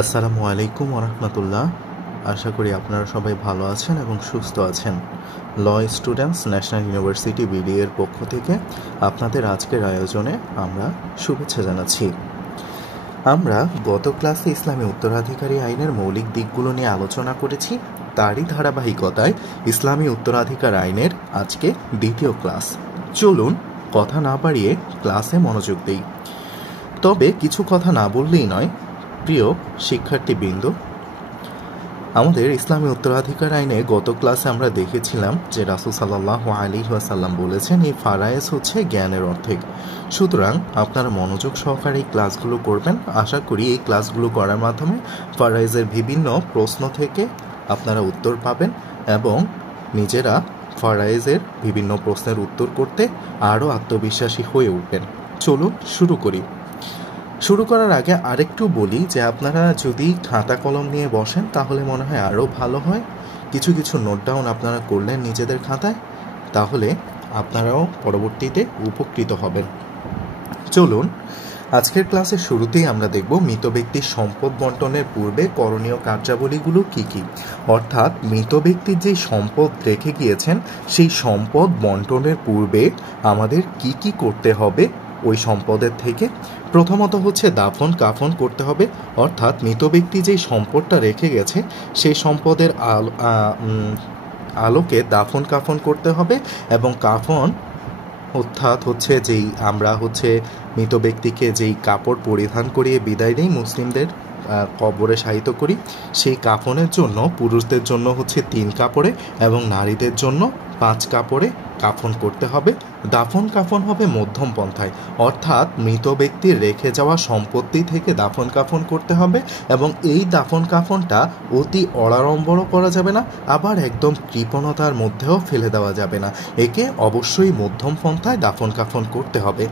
আসসালামু আলাইকুম ওরহমতুল্লাহ। আশা করি আপনারা সবাই ভালো আছেন এবং সুস্থ আছেন। ল স্টুডেন্টস ন্যাশনাল ইউনিভার্সিটি বিডিএর পক্ষ থেকে আপনাদের আজকের আয়োজনে আমরা শুভেচ্ছা জানাচ্ছি। আমরা গত ক্লাসে ইসলামী উত্তরাধিকারী আইনের মৌলিক দিকগুলো নিয়ে আলোচনা করেছি। তারই ধারাবাহিকতায় ইসলামী উত্তরাধিকার আইনের আজকে দ্বিতীয় ক্লাস। চলুন কথা না বাড়িয়ে ক্লাসে মনোযোগ দিই। তবে কিছু কথা না বললেই নয়। প্রিয় শিক্ষার্থীবৃন্দ, আমাদের ইসলামী উত্তরাধিকার আইনে গত ক্লাসে আমরা দেখেছিলাম যে রাসূল সাল্লাল্লাহু আলাইহি ওয়াসাল্লাম বলেছেন এই ফারায়েজ হচ্ছে জ্ঞানের অর্ধেক। সুতরাং আপনারা মনোযোগ সহকারে এই ক্লাসগুলো করবেন। আশা করি এই ক্লাসগুলো করার মাধ্যমে ফারায়েজের বিভিন্ন প্রশ্ন থেকে আপনারা উত্তর পাবেন এবং নিজেরা ফারায়েজের বিভিন্ন প্রশ্নের উত্তর করতে আরও আত্মবিশ্বাসী হয়ে উঠবেন। চলুন শুরু করি। শুরু করার আগে আরেকটু বলি যে আপনারা যদি খাতা কলম নিয়ে বসেন তাহলে মনে হয় আরও ভালো হয়। কিছু কিছু নোট ডাউন আপনারা করলেন নিজেদের খাতায়, তাহলে আপনারাও পরবর্তীতে উপকৃত হবেন। চলুন আজকের ক্লাসের শুরুতেই আমরা দেখব মৃত ব্যক্তির সম্পদ বন্টনের পূর্বে করণীয় কার্যাবলীগুলো কি কি, অর্থাৎ মৃত ব্যক্তির যে সম্পদ রেখে গিয়েছেন সেই সম্পদ বন্টনের পূর্বে আমাদের কি কি করতে হবে ওই সম্পদের থেকে। প্রথমত হচ্ছে দাফন কাফন করতে হবে, অর্থাৎ মৃত ব্যক্তি যেই সম্পদটা রেখে গেছে সেই সম্পদের আলোকে দাফন কাফন করতে হবে। এবং কাফন অর্থাৎ হচ্ছে যেই আমরা হচ্ছে মৃত ব্যক্তিকে যেই কাপড় পরিধান করিয়ে বিদায় দিই, মুসলিমদের কবরে শায়িত করি, সেই কাফনের জন্য পুরুষদের জন্য হচ্ছে 3 কাপড়ে এবং নারীদের জন্য 5 কাপড়ে কাফন করতে হবে। দাফন কাফন হবে মধ্যম পন্থায়, অর্থাৎ মৃত ব্যক্তির রেখে যাওয়া সম্পত্তি থেকে দাফন কাফন করতে হবে এবং এই দাফন কাফনটা অতি অড়াড়ম্বরও করা যাবে না, আবার একদম কৃপণতার মধ্যেও ফেলে দেওয়া যাবে না। একে অবশ্যই মধ্যম পন্থায় দাফন কাফন করতে হবে।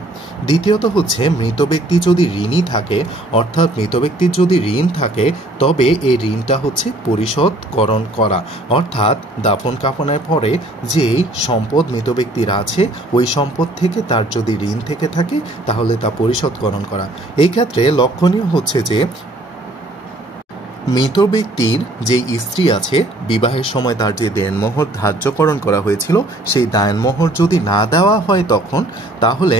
দ্বিতীয়ত হচ্ছে মৃত ব্যক্তি যদি ঋণী থাকে, অর্থাৎ মৃত ব্যক্তির যদি ঋণ থাকে তবে এই ঋণটা হচ্ছে পরিশোধকরণ করা, অর্থাৎ দাফন কাফনের পরে যেই সম্পদ মৃত ব্যক্তির আছে ওই সম্পদ থেকে তার যদি ঋণ থেকে থাকে তাহলে তা পরিশোধকরণ করা। এই ক্ষেত্রে লক্ষণীয় হচ্ছে যে মৃত ব্যক্তির যে স্ত্রী আছে, বিবাহের সময় তার যে দেনমোহর ধার্যকরণ করা হয়েছিল সেই দেনমোহর যদি না দেওয়া হয় তখন তাহলে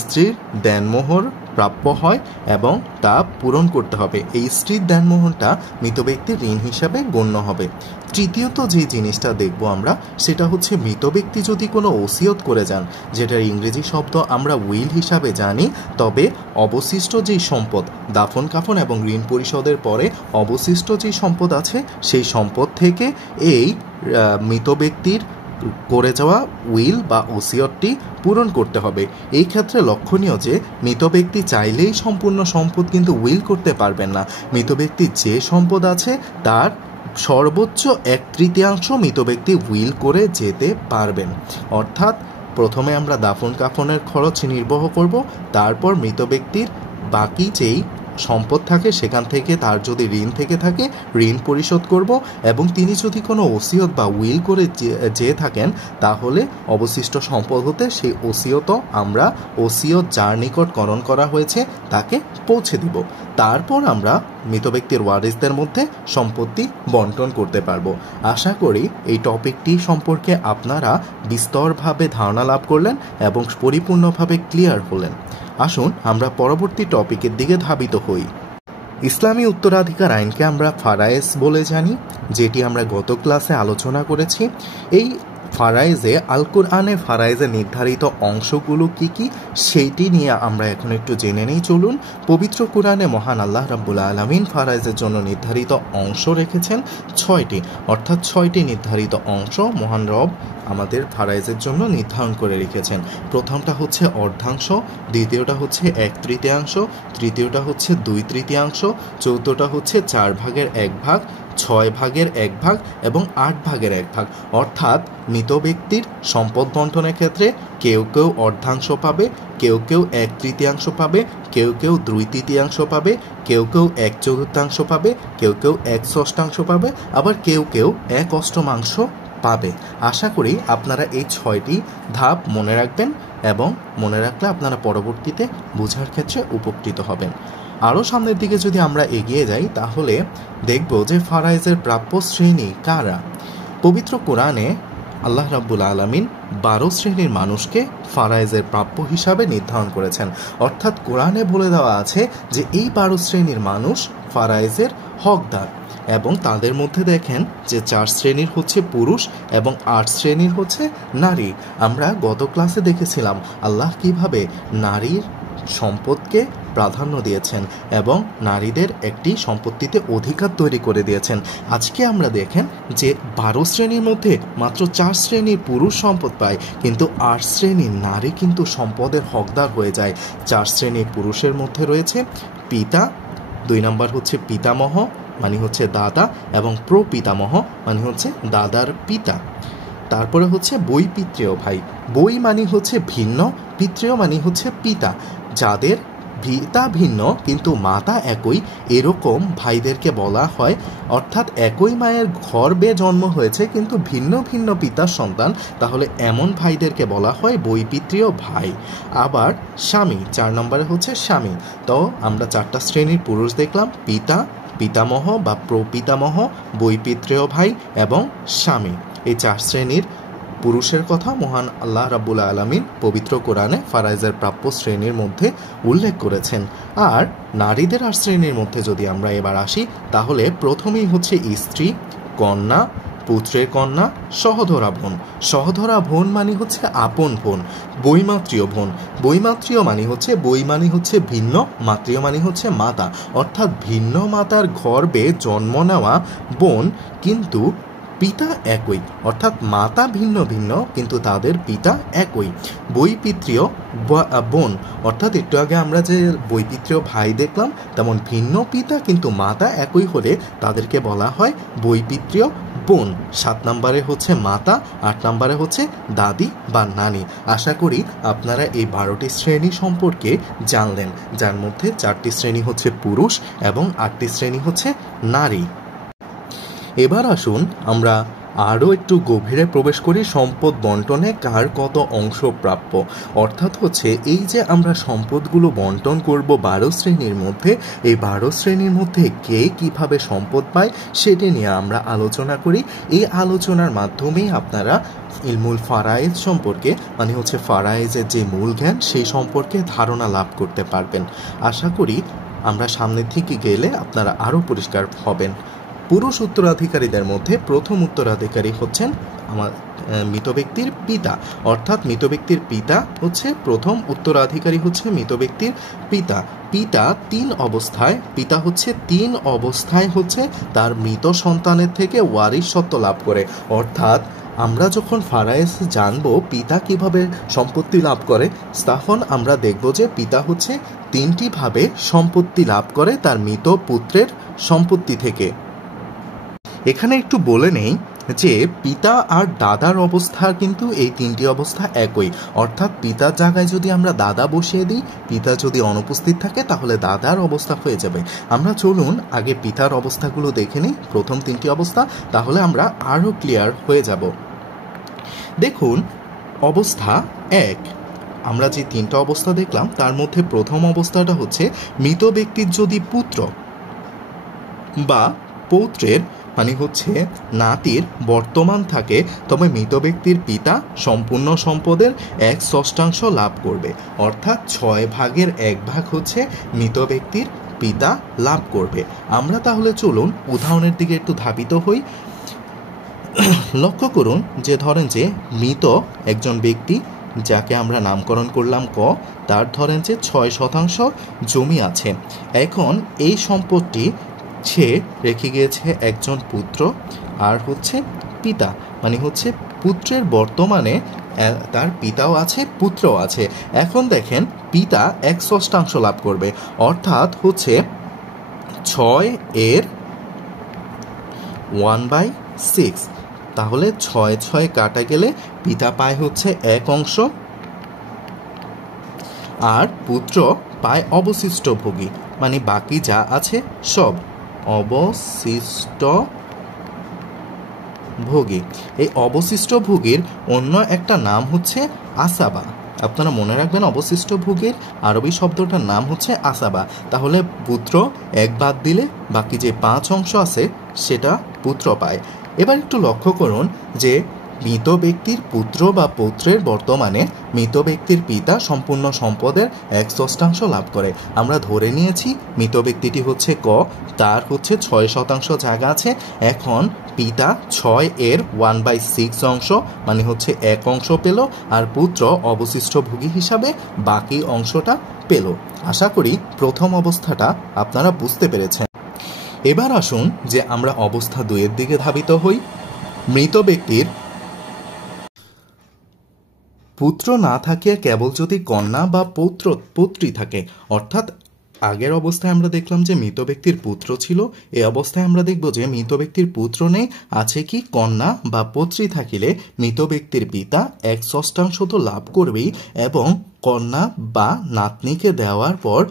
স্ত্রীর দেনমোহর প্রাপ্য হয় এবং তা পূরণ করতে হবে। এই স্ত্রীর দেনমোহরটা মৃত ব্যক্তির ঋণ হিসাবে গণ্য হবে। তৃতীয়ত যে জিনিসটা দেখব আমরা সেটা হচ্ছে মৃত ব্যক্তি যদি কোনো ওসিয়ত করে যান, যেটার ইংরেজি শব্দ আমরা উইল হিসাবে জানি, তবে অবশিষ্ট যেই সম্পদ দাফন কাফন এবং ঋণ পরিশোধের পরে অবশিষ্ট যেই সম্পদ আছে সেই সম্পদ থেকে এই মৃত ব্যক্তির করে যাওয়া উইল বা ওসিয়তটি পূরণ করতে হবে। এই ক্ষেত্রে লক্ষণীয় যে মৃত ব্যক্তি চাইলেই সম্পূর্ণ সম্পদ কিন্তু উইল করতে পারবেন না। মৃত ব্যক্তির যে সম্পদ আছে তার সর্বোচ্চ 1/3 মৃত ব্যক্তি উইল করে যেতে পারবেন। অর্থাৎ প্রথমে আমরা দাফন কাফনের খরচ নির্বাহ করব, তারপর মৃত ব্যক্তির বাকি যেই সম্পদ থাকে সেখান থেকে তার যদি ঋণ থেকে থাকে ঋণ পরিশোধ করব এবং তিনি যদি কোনো ওসিয়ত বা উইল করে যেয়ে থাকেন তাহলে অবশিষ্ট সম্পদ হতে সেই ওসিয়ত আমরা ওসিয়ত যার নিকটকরণ করা হয়েছে তাকে পৌঁছে দিব। তারপর আমরা মৃত ব্যক্তির ওয়ারিসদের মধ্যে সম্পত্তি বন্টন করতে পারবো। আশা করি এই টপিকটি সম্পর্কে আপনারা বিস্তরভাবে ধারণা লাভ করলেন এবং পরিপূর্ণভাবে ক্লিয়ার হলেন। আসুন আমরা পরবর্তী টপিকের দিকে ধাবিত হই। ইসলামী উত্তরাধিকার আইনকে আমরা ফারায়েজ বলে জানি, যেটি আমরা গত ক্লাসে আলোচনা করেছি। এই ফারায়েজে আল কোরআনে ফারায়েজে নির্ধারিত অংশগুলো কি কি সেইটি নিয়ে আমরা এখন একটু জেনে নেই। চলুন। পবিত্র কোরআনে মহান আল্লাহ রাব্বুল আলামিন ফারায়েজের জন্য নির্ধারিত অংশ রেখেছেন 6টি, অর্থাৎ 6টি নির্ধারিত অংশ মহান রব আমাদের ফারায়েজের জন্য নির্ধারণ করে রেখেছেন। প্রথমটা হচ্ছে অর্ধাংশ, দ্বিতীয়টা হচ্ছে 1/3, তৃতীয়টা হচ্ছে 2/3, চৌথটা হচ্ছে 4 ভাগের 1 ভাগ, 6 ভাগের 1 ভাগ এবং 8 ভাগের 1 ভাগ। অর্থাৎ মৃত ব্যক্তির সম্পদ বন্টনের ক্ষেত্রে কেউ কেউ অর্ধাংশ পাবে, কেউ কেউ 1/3 পাবে, কেউ কেউ 2/3 পাবে, কেউ কেউ 1/4 পাবে, কেউ কেউ 1/6 পাবে, আবার কেউ কেউ 1/8 পাবে। আশা করি আপনারা এই 6টি ধাপ মনে রাখবেন এবং মনে রাখলে আপনারা পরবর্তীতে বোঝার ক্ষেত্রে উপকৃত হবেন। আরও সামনের দিকে যদি আমরা এগিয়ে যাই তাহলে দেখব যে ফারায়েজের প্রাপ্য শ্রেণী কারা। পবিত্র কোরআনে আল্লাহ রাব্বুল আলামিন 12 শ্রেণীর মানুষকে ফারায়েজের প্রাপ্য হিসাবে নির্ধারণ করেছেন। অর্থাৎ কোরআনে বলে দেওয়া আছে যে এই 12 শ্রেণীর মানুষ ফারায়েজের হকদার, এবং তাদের মধ্যে দেখেন যে 4 শ্রেণীর হচ্ছে পুরুষ এবং 8 শ্রেণীর হচ্ছে নারী। আমরা গত ক্লাসে দেখেছিলাম আল্লাহ কিভাবে নারীর সম্পদকে প্রাধান্য দিয়েছেন এবং নারীদের একটি সম্পত্তিতে অধিকার তৈরি করে দিয়েছেন। আজকে আমরা দেখেন যে 12 শ্রেণীর মধ্যে মাত্র 4 শ্রেণীর পুরুষ সম্পদ পায়, কিন্তু 8 শ্রেণীর নারী কিন্তু সম্পদের হকদার হয়ে যায়। 4 শ্রেণীর পুরুষের মধ্যে রয়েছে পিতা, 2 নম্বর হচ্ছে পিতামহ মানে হচ্ছে দাদা, এবং প্রপিতামহ মানে হচ্ছে দাদার পিতা। তারপরে হচ্ছে বৈপিত্রেয় ভাই। বই মানে হচ্ছে ভিন্ন, পিত্রেয় মানে হচ্ছে পিতা। যাদের পিতা ভিন্ন কিন্তু মাতা একই, এরকম ভাইদেরকে বলা হয়, অর্থাৎ একই মায়ের গর্ভে জন্ম হয়েছে কিন্তু ভিন্ন ভিন্ন পিতার সন্তান, তাহলে এমন ভাইদেরকে বলা হয় বৈপিত্রীয় ভাই। আবার স্বামী, 4 নম্বরে হচ্ছে স্বামী। তো আমরা 4টা শ্রেণীর পুরুষ দেখলাম, পিতা, পিতামহ বা প্রপিতামহ, বৈপিত্রেয় ভাই এবং স্বামী। এই 4 শ্রেণীর পুরুষের কথা মহান আল্লাহ রাব্বুল আলামিন পবিত্র কোরআনে ফারায়েজের প্রাপ্য শ্রেণীর মধ্যে উল্লেখ করেছেন। আর নারীদের 8 শ্রেণীর মধ্যে যদি আমরা এবার আসি তাহলে প্রথমেই হচ্ছে স্ত্রী, কন্যা, পুত্রের কন্যা, সহধরা বোন। সহধরা বোন মানে হচ্ছে আপন বোন। বৈমাত্রীয় বোন, বৈমাত্রীয় মানে হচ্ছে ভিন্ন, মাতৃয় মানে হচ্ছে মাতা, অর্থাৎ ভিন্ন মাতার গর্ভে জন্ম নেওয়া বোন কিন্তু পিতা একই, অর্থাৎ মাতা ভিন্ন ভিন্ন কিন্তু তাদের পিতা একই। বৈপিত্রীয় বোন, অর্থাৎ একটু আগে আমরা যে বৈপিত্রীয় ভাই দেখলাম তেমন ভিন্ন পিতা কিন্তু মাতা একই হলে তাদেরকে বলা হয় বৈপিত্রীয় বোন। 7 নম্বরে হচ্ছে মাতা, 8 নম্বরে হচ্ছে দাদি বা নানি। আশা করি আপনারা এই 12টি শ্রেণী সম্পর্কে জানলেন, যার মধ্যে 4টি শ্রেণী হচ্ছে পুরুষ এবং 8টি শ্রেণী হচ্ছে নারী। এবার আসুন আমরা আরও একটু গভীরে প্রবেশ করি সম্পদ বন্টনে কার কত অংশ প্রাপ্য। অর্থাৎ হচ্ছে এই যে আমরা সম্পদগুলো বন্টন করব 12 শ্রেণীর মধ্যে, এই 12 শ্রেণীর মধ্যে কে কিভাবে সম্পদ পায় সেটি নিয়ে আমরা আলোচনা করি। এই আলোচনার মাধ্যমেই আপনারা ইলমুল ফারায়েজ সম্পর্কে মানে হচ্ছে ফারায়েজের যে মূল জ্ঞান সেই সম্পর্কে ধারণা লাভ করতে পারবেন। আশা করি আমরা সামনের দিকে গেলে আপনারা আরও পরিষ্কার হবেন। পুরুষ উত্তরাধিকারীদের মধ্যে প্রথম উত্তরাধিকারী হচ্ছেন আমার মৃত ব্যক্তির পিতা, অর্থাৎ মৃত ব্যক্তির পিতা হচ্ছে প্রথম উত্তরাধিকারী হচ্ছে মৃত ব্যক্তির পিতা। পিতা 3 অবস্থায়, পিতা হচ্ছে 3 অবস্থায় হচ্ছে তার মৃত সন্তানের থেকে ওয়ারিশ সত্ত্ব লাভ করে। অর্থাৎ আমরা যখন ফারায়েজ জানব পিতা কিভাবে সম্পত্তি লাভ করে, তখন আমরা দেখব যে পিতা হচ্ছে 3টি ভাবে সম্পত্তি লাভ করে তার মৃত পুত্রের সম্পত্তি থেকে। এখানে একটু বলে নেই যে পিতা আর দাদার অবস্থা কিন্তু এই 3টি অবস্থা একই, অর্থাৎ পিতার জায়গায় যদি আমরা দাদা বসিয়ে দিই, পিতা যদি অনুপস্থিত থাকে তাহলে দাদার অবস্থা হয়ে যাবে। আমরা চলুন আগে পিতার অবস্থাগুলো দেখে নিই, প্রথম 3টি অবস্থা, তাহলে আমরা আরও ক্লিয়ার হয়ে যাব। দেখুন অবস্থা 1, আমরা যে 3টা অবস্থা দেখলাম তার মধ্যে প্রথম অবস্থাটা হচ্ছে মৃত ব্যক্তির যদি পুত্র বা পৌত্রের মানে হচ্ছে নাতির বর্তমান থাকে, তবে মৃত ব্যক্তির পিতা সম্পূর্ণ সম্পদের 1/6 লাভ করবে, অর্থাৎ 6 ভাগের 1 ভাগ হচ্ছে মৃত ব্যক্তির পিতা লাভ করবে। আমরা তাহলে চলুন উদাহরণের দিকে একটু ধাবিত হই। লক্ষ্য করুন যে ধরেন যে মৃত একজন ব্যক্তি যাকে আমরা নামকরণ করলাম ক, তার ধরেন যে 6% জমি আছে। এখন এই সম্পদটি সে রেখে গিয়েছে একজন পুত্র আর হচ্ছে পিতা, মানে হচ্ছে পুত্রের বর্তমানে তার পিতাও আছে পুত্রও আছে। এখন দেখেন পিতা 1/6 লাভ করবে, অর্থাৎ হচ্ছে 6 এর 1/6, তাহলে 6 কাটা গেলে পিতা পায় হচ্ছে 1 অংশ আর পুত্র পায় অবশিষ্ট ভোগী, মানে বাকি যা আছে সব অবশিষ্ট ভোগী। এই অবশিষ্ট ভোগীর অন্য একটা নাম হচ্ছে আসাবা, আপনারা মনে রাখবেন অবশিষ্ট ভোগের আরবি শব্দটার নাম হচ্ছে আসাবা। তাহলে পুত্র এক বাদ দিলে বাকি যে 5 অংশ আছে সেটা পুত্র পায়। এবার একটু লক্ষ্য করুন যে মৃত ব্যক্তির পুত্র বা পৌত্রের বর্তমানে মৃত ব্যক্তির পিতা সম্পূর্ণ সম্পদের 1/6 লাভ করে। আমরা ধরে নিয়েছি মৃত ব্যক্তিটি হচ্ছে ক, তার হচ্ছে 6% জায়গা আছে। এখন পিতা 6 এর 1/6 অংশ মানে হচ্ছে 1 অংশ পেল, আর পুত্র অবশিষ্ট ভোগী হিসাবে বাকি অংশটা পেল। আশা করি প্রথম অবস্থাটা আপনারা বুঝতে পেরেছেন। এবার আসুন যে আমরা অবস্থা 2 এর দিকে ধাবিত হই। মৃত ব্যক্তির পুত্র না থাকিয়া কেবল যদি কন্যা বা পুত্রী থাকে, অর্থাৎ আগের অবস্থায় আমরা দেখলাম যে মৃত ব্যক্তির পুত্র ছিল, এই অবস্থায় আমরা দেখব যে মৃত ব্যক্তির পুত্র নেই, আছে কি কন্যা বা পুত্রী থাকিলে মৃত ব্যক্তির পিতা 1/6 তো লাভ করবেই, এবং কন্যা বা নাতনিকে দেওয়ার পর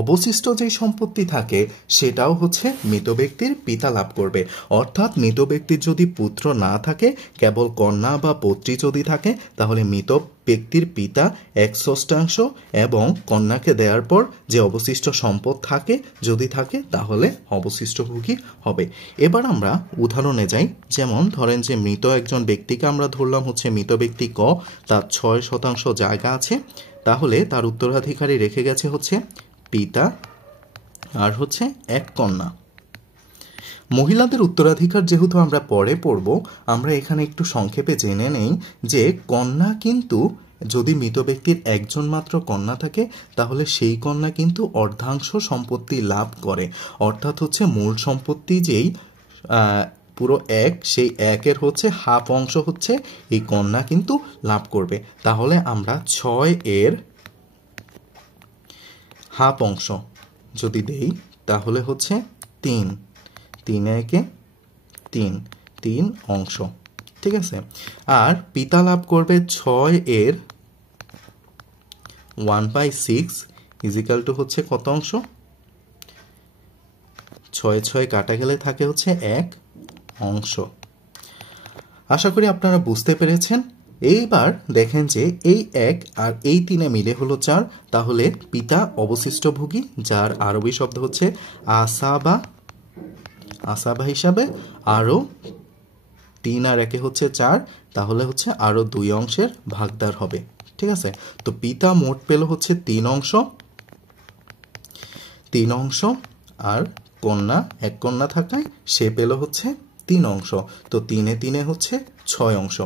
অবশিষ্ট যে সম্পত্তি থাকে সেটাও হচ্ছে মৃত ব্যক্তির পিতা লাভ করবে। অর্থাৎ মৃত ব্যক্তির যদি পুত্র না থাকে, কেবল কন্যা বা পুত্রী যদি থাকে, তাহলে মৃত ব্যক্তির পিতা 1/6 এবং কন্যাকে দেওয়ার পর যে অবশিষ্ট সম্পদ থাকে যদি থাকে তাহলে অবশিষ্ট ভোগী হবে। এবার আমরা উদাহরণে যাই। যেমন ধরেন যে মৃত একজন ব্যক্তিকে আমরা ধরলাম হচ্ছে মৃত ব্যক্তি ক, তার 6% জায়গা আছে, তাহলে তার উত্তরাধিকারী রেখে গেছে হচ্ছে পিতা আর হচ্ছে 1 কন্যা। মহিলাদের উত্তরাধিকার যেহেতু আমরা পরে পড়ব, আমরা এখানে একটু সংক্ষেপে জেনে নেই যে কন্যা কিন্তু যদি মৃত ব্যক্তির একজন মাত্র কন্যা থাকে তাহলে সেই কন্যা কিন্তু অর্ধাংশ সম্পত্তি লাভ করে। অর্থাৎ হচ্ছে মূল সম্পত্তি যেই পুরো 1, সেই 1-এর হচ্ছে হাফ অংশ হচ্ছে এই কন্যা কিন্তু লাভ করবে। তাহলে আমরা 6 এর হাফ অংশ যদি দেই তাহলে হচ্ছে 3 3 3 অংশ, ঠিক আছে। আর পিতা লাভ করবে 6 এর 1/6 ইজিক্যাল টু হচ্ছে কত অংশ? 6 কাটা গেলে থাকে হচ্ছে 1 অংশ। আশা করি আপনারা বুঝতে পেরেছেন। এইবার দেখেন যে এই 1 আর এই 3 মিলে হলো 4, তাহলে পিতা অবশিষ্ট ভোগী, যার আরবি শব্দ হচ্ছে আসাবা হিসাবে আরও 3 আর 1 হচ্ছে 4, তাহলে হচ্ছে আরও 2 অংশের ভাগদার হবে, ঠিক আছে। তো পিতা মোট পেল হচ্ছে 3 অংশ, আর কন্যা 1 কন্যা থাকায় সে পেল হচ্ছে 3 অংশ। তো 3 হচ্ছে 6 অংশ।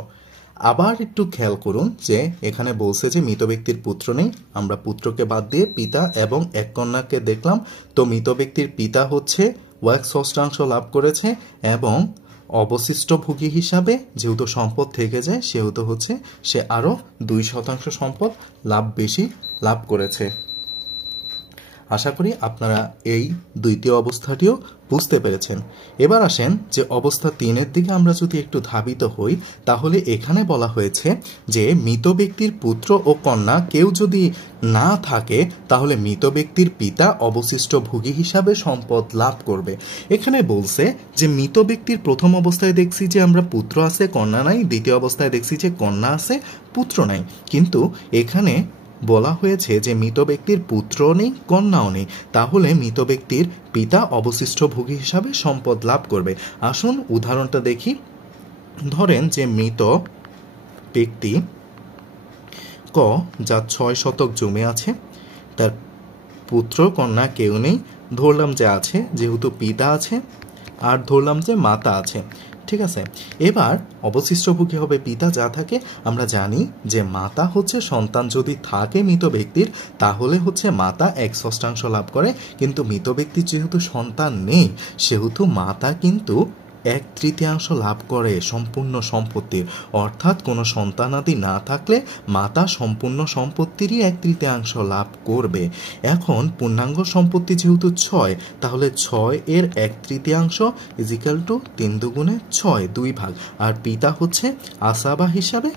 আবার একটু খেয়াল করুন যে এখানে বলছে যে মৃত ব্যক্তির পুত্র নেই, আমরা পুত্রকে বাদ দিয়ে পিতা এবং 1 কন্যাকে দেখলাম। তো মৃত ব্যক্তির পিতা হচ্ছে 1/6 লাভ করেছে, এবং অবশিষ্ট ভোগী হিসাবে যেহেতু সম্পদ থেকে যায় সেহেতু হচ্ছে সে আরও 2% সম্পদ বেশি লাভ করেছে। আশা করি আপনারা এই দ্বিতীয় অবস্থাটিও বুঝতে পেরেছেন। এবার আসেন যে অবস্থা 3-এর দিকে আমরা যদি একটু ধাবিত হই, তাহলে এখানে বলা হয়েছে যে মৃত ব্যক্তির পুত্র ও কন্যা কেউ যদি না থাকে তাহলে মৃত ব্যক্তির পিতা অবশিষ্ট ভোগী হিসাবে সম্পদ লাভ করবে। এখানে বলছে যে মৃত ব্যক্তির প্রথম অবস্থায় দেখছি যে আমরা পুত্র আছে কন্যা নাই, দ্বিতীয় অবস্থায় দেখছি যে কন্যা আছে পুত্র নাই, কিন্তু এখানে বলা হয়েছে যে মৃত ব্যক্তির পুত্র নেই কন্যাও নেই, তাহলে মৃত ব্যক্তির পিতা অবশিষ্ট ভোগী হিসাবে সম্পদ লাভ করবে। আসুন উদাহরণটা দেখি। ধরেন যে মৃত ব্যক্তি ক, যার 6 শতক জমি আছে, তার পুত্র কন্যা কেউ নেই, ধরলাম যে আছে যেহেতু পিতা আছে, আর ধরলাম যে মাতা আছে, ঠিক আছে। এবার অবশিষ্ট ভোগী হবে পিতা, যা থাকে আমরা জানি যে মাতা হচ্ছে সন্তান যদি থাকে মৃত ব্যক্তির তাহলে হচ্ছে মাতা 1/6 লাভ করে, কিন্তু মৃত ব্যক্তির যেহেতু সন্তান নেই সেহেতু মাতা কিন্তু 1/3 লাভ করে সম্পূর্ণ সম্পত্তির। অর্থাৎ কোনো সন্তানাদি না থাকলে মাতা সম্পূর্ণ সম্পত্তিরই 1/3 লাভ করবে। এখন পূর্ণাঙ্গ সম্পত্তি যেহেতু 6, তাহলে 6 এর 1/3 ইজিক্যাল টু 3 দুগুণে 6, 2 ভাগ, আর পিতা হচ্ছে আসাবা হিসাবে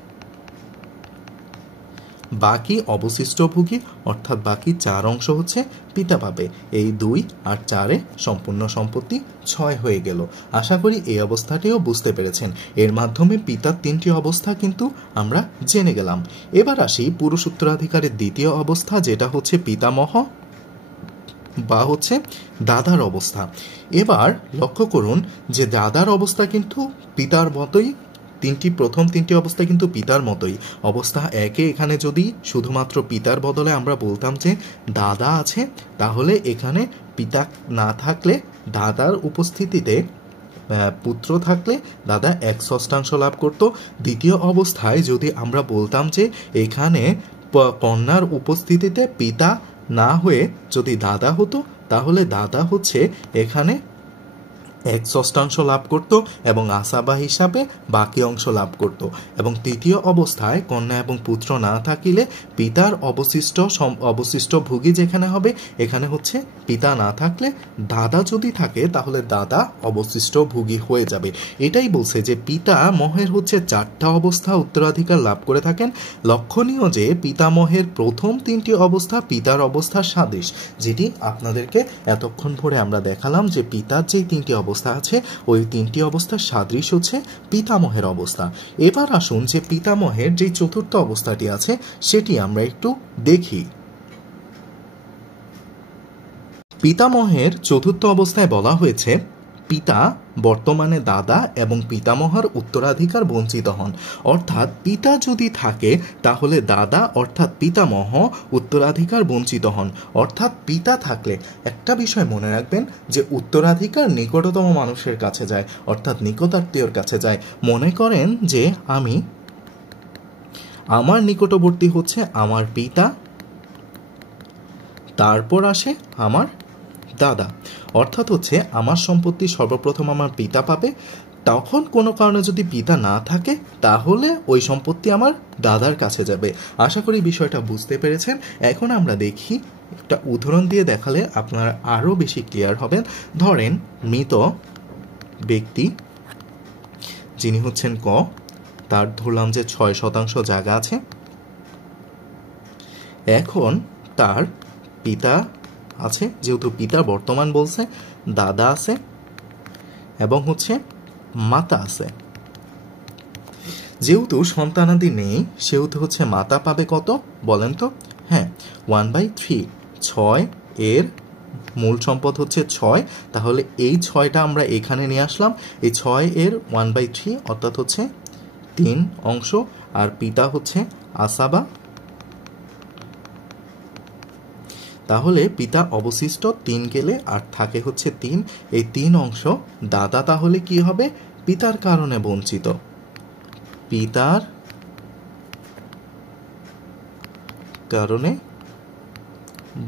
বাকি অবশিষ্ট ভোগী অর্থাৎ বাকি 4 অংশ হচ্ছে পিতা পাবে। এই 2 আর 4-এ সম্পূর্ণ সম্পত্তি 6 হয়ে গেল। আশা করি এই অবস্থাটিও বুঝতে পেরেছেন। এর মাধ্যমে পিতার 3টি অবস্থা কিন্তু আমরা জেনে গেলাম। এবার আসি পুরুষ উত্তরাধিকারের দ্বিতীয় অবস্থা, যেটা হচ্ছে পিতামহ বা হচ্ছে দাদার অবস্থা। এবার লক্ষ্য করুন যে দাদার অবস্থা কিন্তু পিতার মতোই, প্রথম 3টি অবস্থা কিন্তু পিতার মতোই। অবস্থা 1-এ এখানে যদি শুধুমাত্র পিতার বদলে আমরা বলতাম যে দাদা আছে, তাহলে এখানে পিতা না থাকলে দাদার উপস্থিতিতে পুত্র থাকলে দাদা 1/6 লাভ করত। দ্বিতীয় অবস্থায় যদি আমরা বলতাম যে এখানে কন্যার উপস্থিতিতে পিতা না হয়ে যদি দাদা হতো, তাহলে দাদা হচ্ছে এখানে 1/6 লাভ করত এবং আসাবা হিসাবে বাকি অংশ লাভ করত। এবং তৃতীয় অবস্থায় কন্যা এবং পুত্র না থাকিলে পিতার অবশিষ্ট ভোগী যেখানে হবে, এখানে হচ্ছে পিতা না থাকলে দাদা যদি থাকে তাহলে দাদা অবশিষ্ট ভোগী হয়ে যাবে। এটাই বলছে যে পিতামহের হচ্ছে 4টা অবস্থা উত্তরাধিকার লাভ করে থাকেন। লক্ষণীয় যে পিতামহের প্রথম 3টি অবস্থা পিতার অবস্থার সাদৃশ, যেটি আপনাদেরকে এতক্ষণ ধরে আমরা দেখালাম যে পিতার যেই 3টি অবস্থা আছে ওই 3টি অবস্থার সাদৃশ হচ্ছে পিতামহের অবস্থা। এবার আসুন যে পিতামহের যে 4র্থ অবস্থাটি আছে সেটি আমরা একটু দেখি। পিতামহের 4র্থ অবস্থায় বলা হয়েছে পিতা বর্তমানে দাদা এবং পিতামহর উত্তরাধিকার বঞ্চিত হন। অর্থাৎ পিতা যদি থাকে তাহলে দাদা অর্থাৎ পিতামহ উত্তরাধিকার বঞ্চিত হন। অর্থাৎ পিতা থাকলে একটা বিষয় মনে রাখবেন যে উত্তরাধিকার নিকটতম মানুষের কাছে যায়, অর্থাৎ নিকটাত্মীয়র কাছে যায়। মনে করেন যে আমার নিকটবর্তী হচ্ছে আমার পিতা, তারপর আসে আমার দাদা। অর্থাৎ হচ্ছে আমার সম্পত্তি সর্বপ্রথম আমার পিতা পাবে। তখন কোনো কারণে যদি পিতা না থাকে তাহলে ওই সম্পত্তি আমার দাদার কাছে যাবে। আশা করি বিষয়টা বুঝতে পেরেছেন। এখন আমরা দেখি, একটা উদাহরণ দিয়ে দেখালে আপনারা আরও বেশি ক্লিয়ার হবেন। ধরেন মৃত ব্যক্তি যিনি হচ্ছেন ক, তার ধরলাম যে 6% জায়গা আছে। এখন তার পিতা আছে, যেহেতু পিতা বর্তমান বলছে, দাদা আছে এবং হচ্ছে মাতা আছে। যেহেতু সন্তানাদি নেই সেহেতু হচ্ছে মাতা পাবে কত বলেন তো? হ্যাঁ, 1/3। 6 এর মূল সম্পদ হচ্ছে 6, তাহলে এই 6টা আমরা এখানে নিয়ে আসলাম। এই 6 এর 1/3 অর্থাৎ হচ্ছে 3 অংশ, আর পিতা হচ্ছে আসাবা। তাহলে পিতা অবশিষ্ট 3 গেলে আর থাকে হচ্ছে 3। এই 3 অংশ দাদা তাহলে কি হবে? পিতার কারণে বঞ্চিত। পিতার কারণে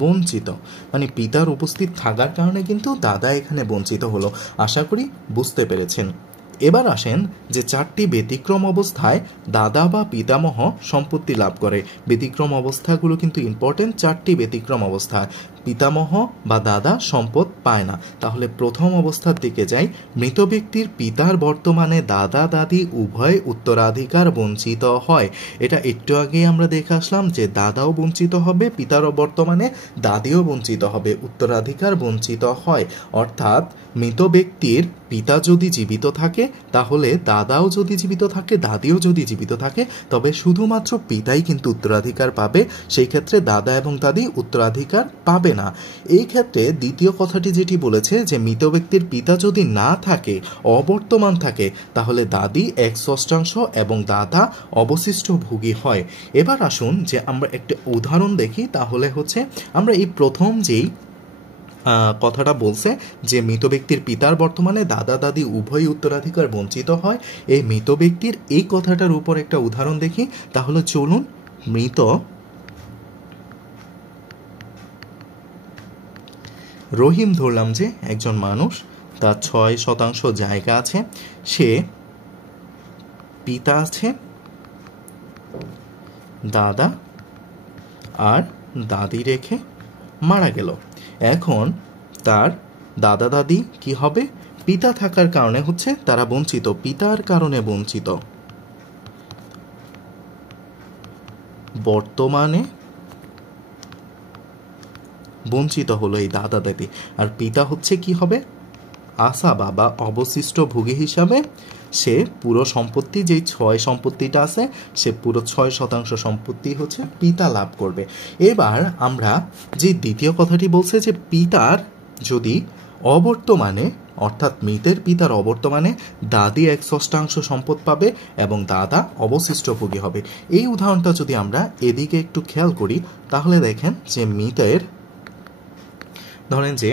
বঞ্চিত মানে পিতার উপস্থিত থাকার কারণে কিন্তু দাদা এখানে বঞ্চিত হলো। আশা করি বুঝতে পেরেছেন। এবার আসেন যে 4টি ব্যতিক্রম অবস্থায় দাদা বা পিতামহ সম্পত্তি লাভ করে। ব্যতিক্রম অবস্থাগুলো কিন্তু ইম্পর্টেন্ট। 4টি ব্যতিক্রম অবস্থা পিতামহ বা দাদা সম্পদ পায় না। তাহলে প্রথম অবস্থার দিকে যাই। মৃত ব্যক্তির পিতার বর্তমানে দাদা দাদি উভয় উত্তরাধিকার বঞ্চিত হয়। এটা একটু আগেই আমরা দেখে আসলাম যে দাদাও বঞ্চিত হবে, পিতারও বর্তমানে দাদিও বঞ্চিত হবে, উত্তরাধিকার বঞ্চিত হয়। অর্থাৎ মৃত ব্যক্তির পিতা যদি জীবিত থাকে তাহলে দাদাও যদি জীবিত থাকে, দাদিও যদি জীবিত থাকে, তবে শুধুমাত্র পিতাই কিন্তু উত্তরাধিকার পাবে। সেই ক্ষেত্রে দাদা এবং দাদি উত্তরাধিকার পাবে না। এই ক্ষেত্রে দ্বিতীয় কথাটি যেটি বলেছে যে মৃত ব্যক্তির পিতা যদি না থাকে, অবর্তমান থাকে, তাহলে দাদি 1/6 এবং দাদা অবশিষ্ট ভোগী হয়। এবার আসুন যে আমরা একটা উদাহরণ দেখি। তাহলে হচ্ছে আমরা এই প্রথম যেই কথাটা বলছে যে মৃত ব্যক্তির পিতার বর্তমানে দাদা দাদি উভয় উত্তরাধিকার বঞ্চিত হয়, এই মৃত ব্যক্তির এই কথাটার উপর একটা উদাহরণ দেখি। তাহলে চলুন, মৃত রহিম ধরলাম যে একজন মানুষ, তার 6% জায়গা আছে, সে পিতা আছে, দাদা আর দাদি রেখে মারা গেল। এখন তার দাদা দাদি কি হবে? পিতা থাকার কারণে হচ্ছে তারা বঞ্চিত, পিতার কারণে বঞ্চিত। বর্তমানে বঞ্চিত হলো এই দাদা দাদি, আর পিতা হচ্ছে কি হবে, আসাবা বা অবশিষ্ট ভোগী হিসাবে সে পুরো সম্পত্তি, যেই 6 সম্পত্তিটা আছে সে পুরো 6% সম্পত্তি হচ্ছে পিতা লাভ করবে। এবার আমরা যে দ্বিতীয় কথাটি বলছে যে পিতার যদি অবর্তমানে, অর্থাৎ মৃতের পিতার অবর্তমানে দাদি 1/6 সম্পদ পাবে এবং দাদা অবশিষ্ট ভোগী হবে। এই উদাহরণটা যদি আমরা এদিকে একটু খেয়াল করি তাহলে দেখেন যে মৃতের, ধরেন যে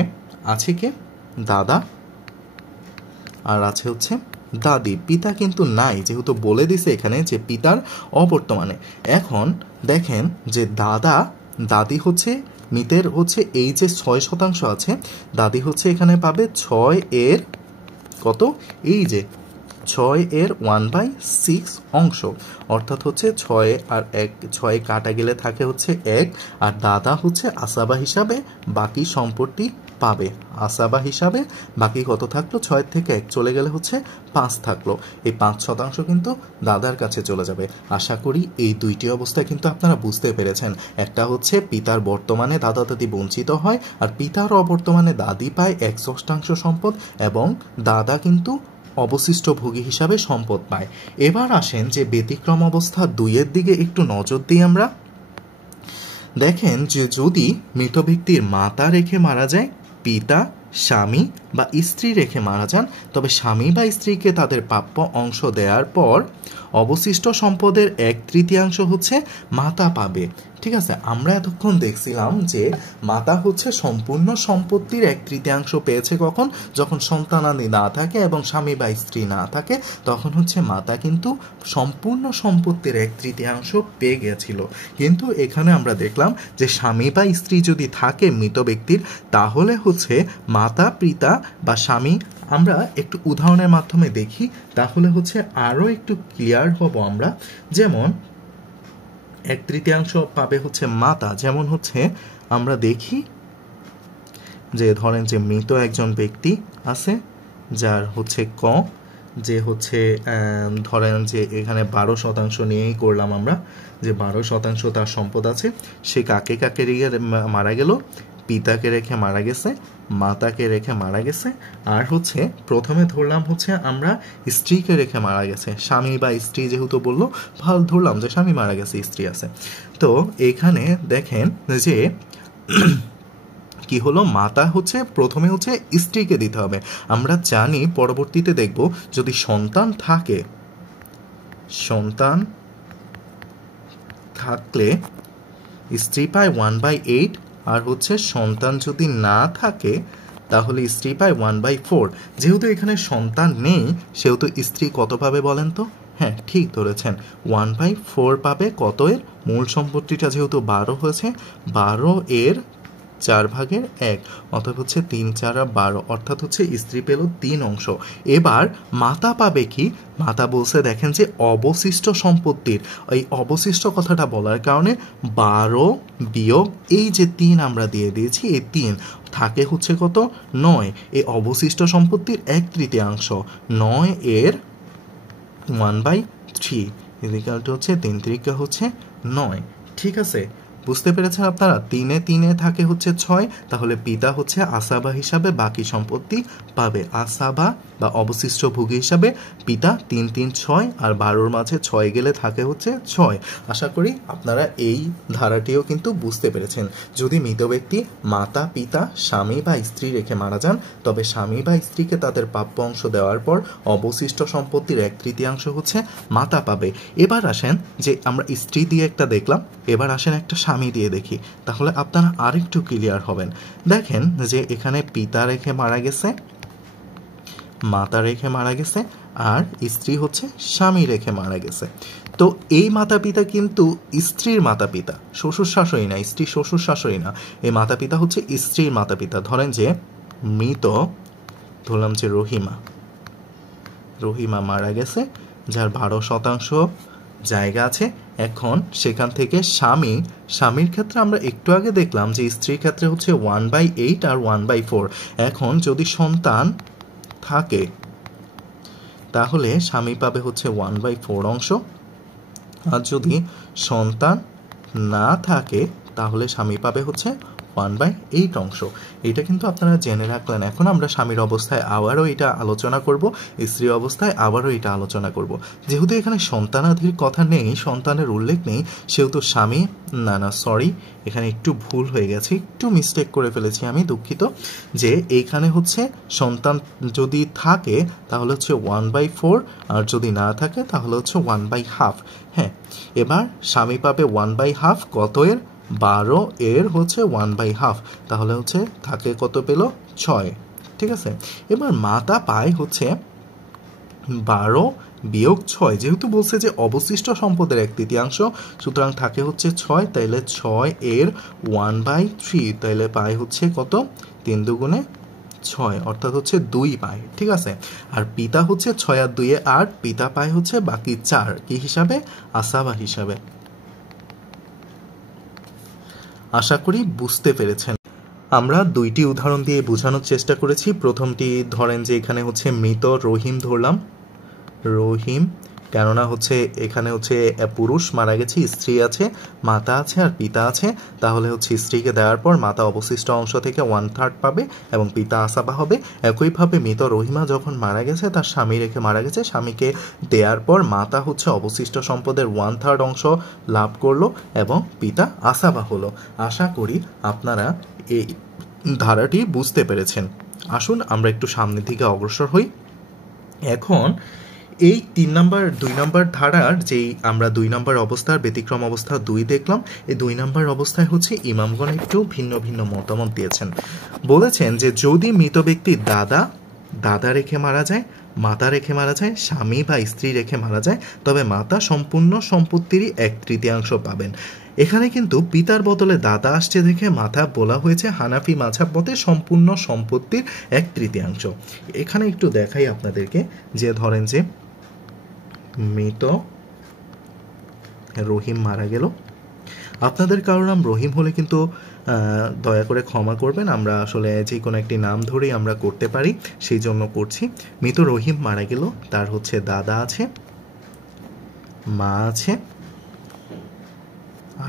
আছে কে, দাদা আর আছে হচ্ছে দাদি, পিতা কিন্তু নাই, যেহেতু বলে দিছে এখানে যে পিতার অবর্তমানে। এখন দেখেন যে দাদি হচ্ছে মৃতের হচ্ছে এই যে 6% আছে, দাদি হচ্ছে এখানে পাবে 6 এর কত, এই যে 6 এর 1/6 অংশ, অর্থাৎ হচ্ছে 6 আর 1, 6 কাটা গেলে থাকে হচ্ছে 1, আর দাদা হচ্ছে আসাবা হিসাবে বাকি সম্পত্তি পাবে। আসাবা হিসাবে বাকি কত থাকলো, 6 থেকে 1 চলে গেলে হচ্ছে 5 থাকলো। এই 5% কিন্তু দাদার কাছে চলে যাবে। আশা করি এই দুইটি অবস্থায় কিন্তু আপনারা বুঝতে পেরেছেন। একটা হচ্ছে পিতার বর্তমানে দাদা দাদি বঞ্চিত হয়, আর পিতার অবর্তমানে দাদি পায় 1/6 সম্পদ এবং দাদা কিন্তু অবশিষ্ট ভোগী হিসাবে সম্পদ পায়। এবার আসেন যে ব্যতিক্রম অবস্থা 2 দিকে একটু নজর দিই আমরা। দেখেন যে যদি মৃত ব্যক্তির মাতা রেখে মারা যায়, পিতা, স্বামী বা স্ত্রী রেখে মারা যান, তবে স্বামী বা স্ত্রীকে তাদের প্রাপ্য অংশ দেওয়ার পর অবশিষ্ট সম্পদের 1/3 হচ্ছে মাতা পাবে। ঠিক আছে, আমরা এতক্ষণ দেখছিলাম যে মাতা হচ্ছে সম্পূর্ণ সম্পত্তির 1/3 পেয়েছে কখন, যখন সন্তানাদি না থাকে এবং স্বামী বা স্ত্রী না থাকে, তখন হচ্ছে মাতা কিন্তু সম্পূর্ণ সম্পত্তির 1/3 পেয়ে গেছিল। কিন্তু এখানে আমরা দেখলাম যে স্বামী বা স্ত্রী যদি থাকে মৃত ব্যক্তির, তাহলে হচ্ছে মাতা, পিতা বা স্বামী, আমরা একটু উদাহরণের মাধ্যমে দেখি তাহলে হচ্ছে আরও একটু ক্লিয়ার হব আমরা। যেমন 1/3 পাবে হচ্ছে মাতা, যেমন হচ্ছে আমরা দেখি যে ধরেন যে মৃত একজন ব্যক্তি আছে যার হচ্ছে ক, যে হচ্ছে ধরেন যে এখানে 12% নিয়েই করলাম আমরা, যে 12% তার সম্পদ আছে। সে কাকে কাকে রেখে মারা গেল, পিতাকে রেখে মারা গেছে, মাতাকে রেখে মারা গেছে, আর হচ্ছে প্রথমে ধরলাম হচ্ছে আমরা স্ত্রীকে রেখে মারা গেছে। স্বামী বা স্ত্রী যেহেতু বললো, ভালো ধরলাম যে স্বামী মারা গেছে, স্ত্রী আছে। তো এখানে দেখেন যে কি হলো, মাতা হচ্ছে প্রথমে হচ্ছে স্ত্রীকে দিতে হবে। আমরা জানি পরবর্তীতে দেখব যদি সন্তান থাকে, সন্তান থাকলে স্ত্রী পায় 1/8, আর হচ্ছে সন্তান যদি না থাকে তাহলে স্ত্রী পায় 1/4। যেহেতু এখানে সন্তান নেই সেহেতু স্ত্রী কত পাবে বলেন তো? হ্যাঁ, ঠিক ধরেছেন, 1/4 পাবে। কত এর? মূল সম্পত্তিটা যেহেতু 12 হয়েছে, 12 এর 4/1, অর্থাৎ হচ্ছে 3, 4 আর 12, অর্থাৎ হচ্ছে স্ত্রী পেল 3 অংশ। এবার মাতা পাবে কি? মাতা বলছে দেখেন যে অবশিষ্ট সম্পত্তির, এই অবশিষ্ট কথাটা বলার কারণে 12 বিয়োগ এই যে 3 আমরা দিয়ে দিয়েছি, এই 3 থাকে হচ্ছে কত, 9। এই অবশিষ্ট সম্পত্তির 1/3, 9 এর 1/3 ইকুয়াল টু হচ্ছে 3 3 হচ্ছে 9। ঠিক আছে, বুঝতে পেরেছেন আপনারা? 3 3 থাকে হচ্ছে 6, তাহলে পিতা হচ্ছে আসাবা হিসাবে বাকি সম্পত্তি পাবে। আসাবা বা অবশিষ্ট ভোগী হিসাবে পিতা 3 3 6, আর 12-র মাঝে 6 গেলে থাকে হচ্ছে 6। আশা করি আপনারা এই ধারাটিও কিন্তু বুঝতে পেরেছেন। যদি মৃত ব্যক্তি মাতা, পিতা, স্বামী বা স্ত্রী রেখে মারা যান, তবে স্বামী বা স্ত্রীকে তাদের প্রাপ্য অংশ দেওয়ার পর অবশিষ্ট সম্পত্তির 1/3 হচ্ছে মাতা পাবে। এবার আসেন যে আমরা স্ত্রী দিয়ে একটা দেখলাম, এবার আসেন একটা স্বামী দিয়ে দেখি, তাহলে আপনারা আরেকটু ক্লিয়ার হবেন। দেখেন যে এখানে পিতা রেখে মারা গেছে, মাতা রেখে মারা গেছে, আর স্ত্রী হচ্ছে স্বামী রেখে মারা গেছে। তো এই মাতা পিতা কিন্তু স্ত্রীর মাতা পিতা, শ্বশুর শাশুড়ি না, স্ত্রী শ্বশুর শাশুড়ি না, এই মাতা পিতা হচ্ছে স্ত্রীর মাতা পিতা। ধরেন যে মৃত, ধরলাম যে রহিমা মারা গেছে, যার 12% জায়গা আছে। এখন সেখান থেকে স্বামীর ক্ষেত্রে আমরা একটু আগে দেখলাম যে স্ত্রীর ক্ষেত্রে হচ্ছে 1/8 আর 1/4। এখন যদি সন্তান থাকে তাহলে স্বামী পাবে হচ্ছে 1/4 অংশ, আর যদি সন্তান না থাকে তাহলে স্বামী পাবে হচ্ছে 1/8 অংশ। এটা কিন্তু আপনারা জেনে রাখলেন। এখন আমরা স্বামীর অবস্থায় আবারও এটা আলোচনা করব, স্ত্রী অবস্থায় আবারও এটা আলোচনা করব। যেহেতু এখানে সন্তানাদির কথা নেই, সন্তানের উল্লেখ নেই, সেহেতু স্বামী সরি, এখানে একটু ভুল হয়ে গেছে, একটু মিস্টেক করে ফেলেছি আমি, দুঃখিত। যে এইখানে হচ্ছে সন্তান যদি থাকে তাহলে হচ্ছে 1/4, আর যদি না থাকে তাহলে হচ্ছে 1/2। হ্যাঁ, এবার স্বামী পাবে 1/2 কত এর, 12 এর হচ্ছে 1/2, তাহলে হচ্ছে থাকে কত পেল, 6। ঠিক আছে, এবার মাতা পায় হচ্ছে 12 বিয়োগ 6, যেহেতু বলছে যে অবশিষ্ট সম্পদের 1/3, সুতরাং থাকে হচ্ছে 6, তাইলে 6 এর 1/3, তাইলে পায় হচ্ছে কত, 3 দুগুণে 6, অর্থাৎ হচ্ছে 2 পায়। ঠিক আছে, আর পিতা হচ্ছে 6 আর 2 8, পিতা পায় হচ্ছে বাকি 4, কি হিসাবে, আসাবা হিসাবে। আশা করি বুঝতে পেরেছেন। আমরা 2টি উদাহরণ দিয়ে বোঝানোর চেষ্টা করেছি। প্রথমটি ধরেন যে এখানে হচ্ছে মৃত রহিম ধরলাম, রহিম, কেননা হচ্ছে এখানে হচ্ছে পুরুষ মারা গেছে, স্ত্রী আছে, মাতা আছে আর পিতা আছে, তাহলে হচ্ছে স্ত্রীকে দেওয়ার পর মাতা অবশিষ্ট অংশ থেকে 1/3 পাবে এবং পিতা আসাবা হবে। একইভাবে মৃত রহিমা যখন মারা গেছে, তার স্বামী রেখে মারা গেছে, স্বামীকে দেওয়ার পর মাতা হচ্ছে অবশিষ্ট সম্পদের 1/3 অংশ লাভ করলো এবং পিতা আসাবা হলো। আশা করি আপনারা এই ধারাটি বুঝতে পেরেছেন। আসুন আমরা একটু সামনের দিকে অগ্রসর হই। এখন এই 2 নম্বর ধারার যেই আমরা 2 নম্বর অবস্থার ব্যতিক্রম অবস্থা 2 দেখলাম, এই 2 নম্বর অবস্থায় হচ্ছে ইমামগণ একটু ভিন্ন ভিন্ন মতামত দিয়েছেন। বলেছেন যে যদি মৃত ব্যক্তি দাদা রেখে মারা যায়, মাতা রেখে মারা যায়, স্বামী বা স্ত্রী রেখে মারা যায়, তবে মাতা সম্পূর্ণ সম্পত্তিরই 1/3 পাবেন। এখানে কিন্তু পিতার বদলে দাদা আসছে দেখে মাথা বলা হয়েছে হানাফি মাযহাব মতে সম্পূর্ণ সম্পত্তির 1/3। এখানে একটু দেখাই আপনাদেরকে, যে ধরেন যে মৃত রহিম মারা গেল, আপনাদের কারো নাম রহিম হলে কিন্তু দয়া করে ক্ষমা করবেন, আমরা আসলে যে কোনো একটি নাম ধরেই আমরা করতে পারি, সেই জন্য করছি। মৃত রহিম মারা গেল, তার হচ্ছে দাদা আছে, মা আছে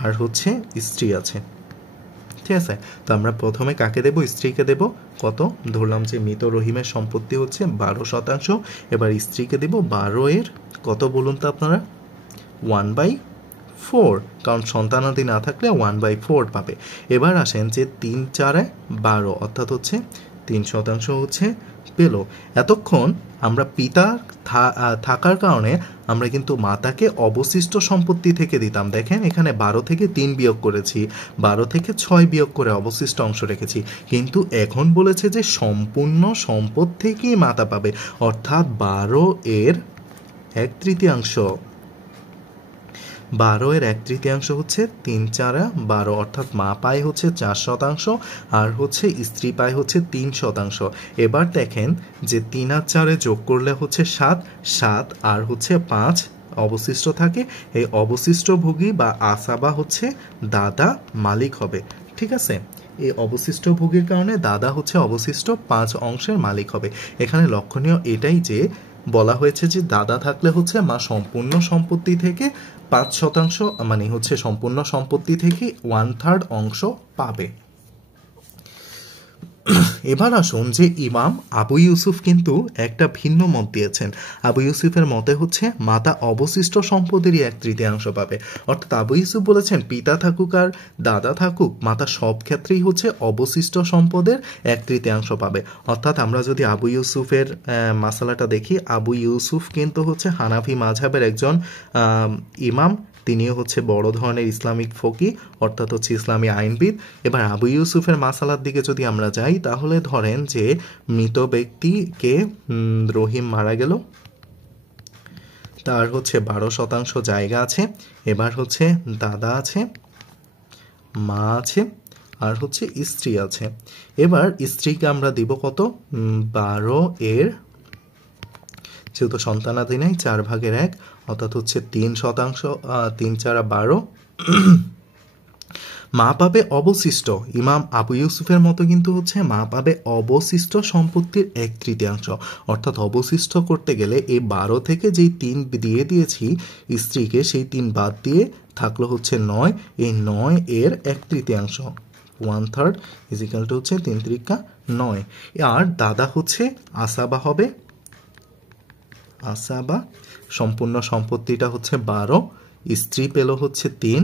আর হচ্ছে স্ত্রী আছে। ঠিক আছে, তো আমরা প্রথমে কাকে দেব, স্ত্রীকে দেব। কত ধরলাম যে মৃত রহিমের সম্পত্তি হচ্ছে 12%, এবার স্ত্রীকে দেব 12 এর কত বলুন তো আপনারা, 1/4, কারণ সন্তানাদি না থাকলে 1/4 পাবে। এবার আসেন যে 3 4 12, অর্থাৎ হচ্ছে 3% হচ্ছে পেল। এতক্ষণ আমরা পিতা থাকার কারণে আমরা কিন্তু মাতাকে অবশিষ্ট সম্পত্তি থেকে দিতাম। দেখেন এখানে 12 থেকে 3 বিয়োগ করেছি, 12 থেকে 6 বিয়োগ করে অবশিষ্ট অংশ রেখেছি, কিন্তু এখন বলেছে যে সম্পূর্ণ সম্পদ থেকেই মাতা পাবে, অর্থাৎ 12 এর 1/3, 12 এর 1/3 হচ্ছে 3 4 12, অর্থাৎ মা পায় হচ্ছে 4%, আর হচ্ছে স্ত্রী পায় হচ্ছে 3%। এবার দেখেন যে 3 আর 4 যোগ করলে হচ্ছে 7 আর হচ্ছে 5 অবশিষ্ট থাকে। এই অবশিষ্ট ভোগী বা আসাবা হচ্ছে দাদা মালিক হবে। ঠিক আছে, এই অবশিষ্ট ভোগীর কারণে দাদা হচ্ছে অবশিষ্ট 5 অংশের মালিক হবে। এখানে লক্ষণীয় এটাই যে বলা হয়েছে যে দাদা থাকলে হচ্ছে মা সম্পূর্ণ সম্পত্তি থেকে 5%, মানে হচ্ছে সম্পূর্ণ সম্পত্তি থেকে 1/3 অংশ পাবে। এবার আসুন যে ইমাম আবু ইউসুফ কিন্তু একটা ভিন্ন মত দিয়েছেন। আবু ইউসুফের মতে হচ্ছে মাতা অবশিষ্ট সম্পদেরই 1/3 পাবে, অর্থাৎ আবু ইউসুফ বলেছেন পিতা থাকুক আর দাদা থাকুক, মাতা সব ক্ষেত্রেই হচ্ছে অবশিষ্ট সম্পদের 1/3 পাবে। অর্থাৎ আমরা যদি আবু ইউসুফের মাসালাটা দেখি, আবু ইউসুফ কিন্তু হচ্ছে হানাফি মাযহাবের একজন ইমাম, তিনিও হচ্ছে বড় ধরনের ইসলামিক ফকি, অর্থাৎ হচ্ছে ইসলামী আইনবিদ। এবার আবু ইউসুফের মাসালার দিকে যদি আমরা যাই, তাহলে ধরেন যে মৃত ব্যক্তিকে রহিম মারা গেল, তার হচ্ছে 12% জায়গা আছে, এবার হচ্ছে দাদা আছে, মা আছে আর হচ্ছে স্ত্রী আছে। এবার স্ত্রীকে আমরা দিব কত, 12 এর, যেহেতু সন্তানাদি নাই, 4/1, অর্থাৎ হচ্ছে 3%, 3 4 12, মা পাবে অবশিষ্ট, ইমাম আবু ইউসুফের মতো কিন্তু হচ্ছে মা পাবে অবশিষ্ট সম্পত্তির 1/3, অর্থাৎ অবশিষ্ট করতে গেলে এই 12 থেকে যেই 3 দিয়ে দিয়েছি স্ত্রীকে, সেই 3 বাদ দিয়ে থাকলো হচ্ছে 9, এই 9 এর 1/3, 1/3 ইজিক্যাল টু হচ্ছে 3 3 9। আর দাদা হচ্ছে আসাবা হবে, আসাবা, সম্পূর্ণ সম্পত্তিটা হচ্ছে 12, স্ত্রী পেল হচ্ছে 3,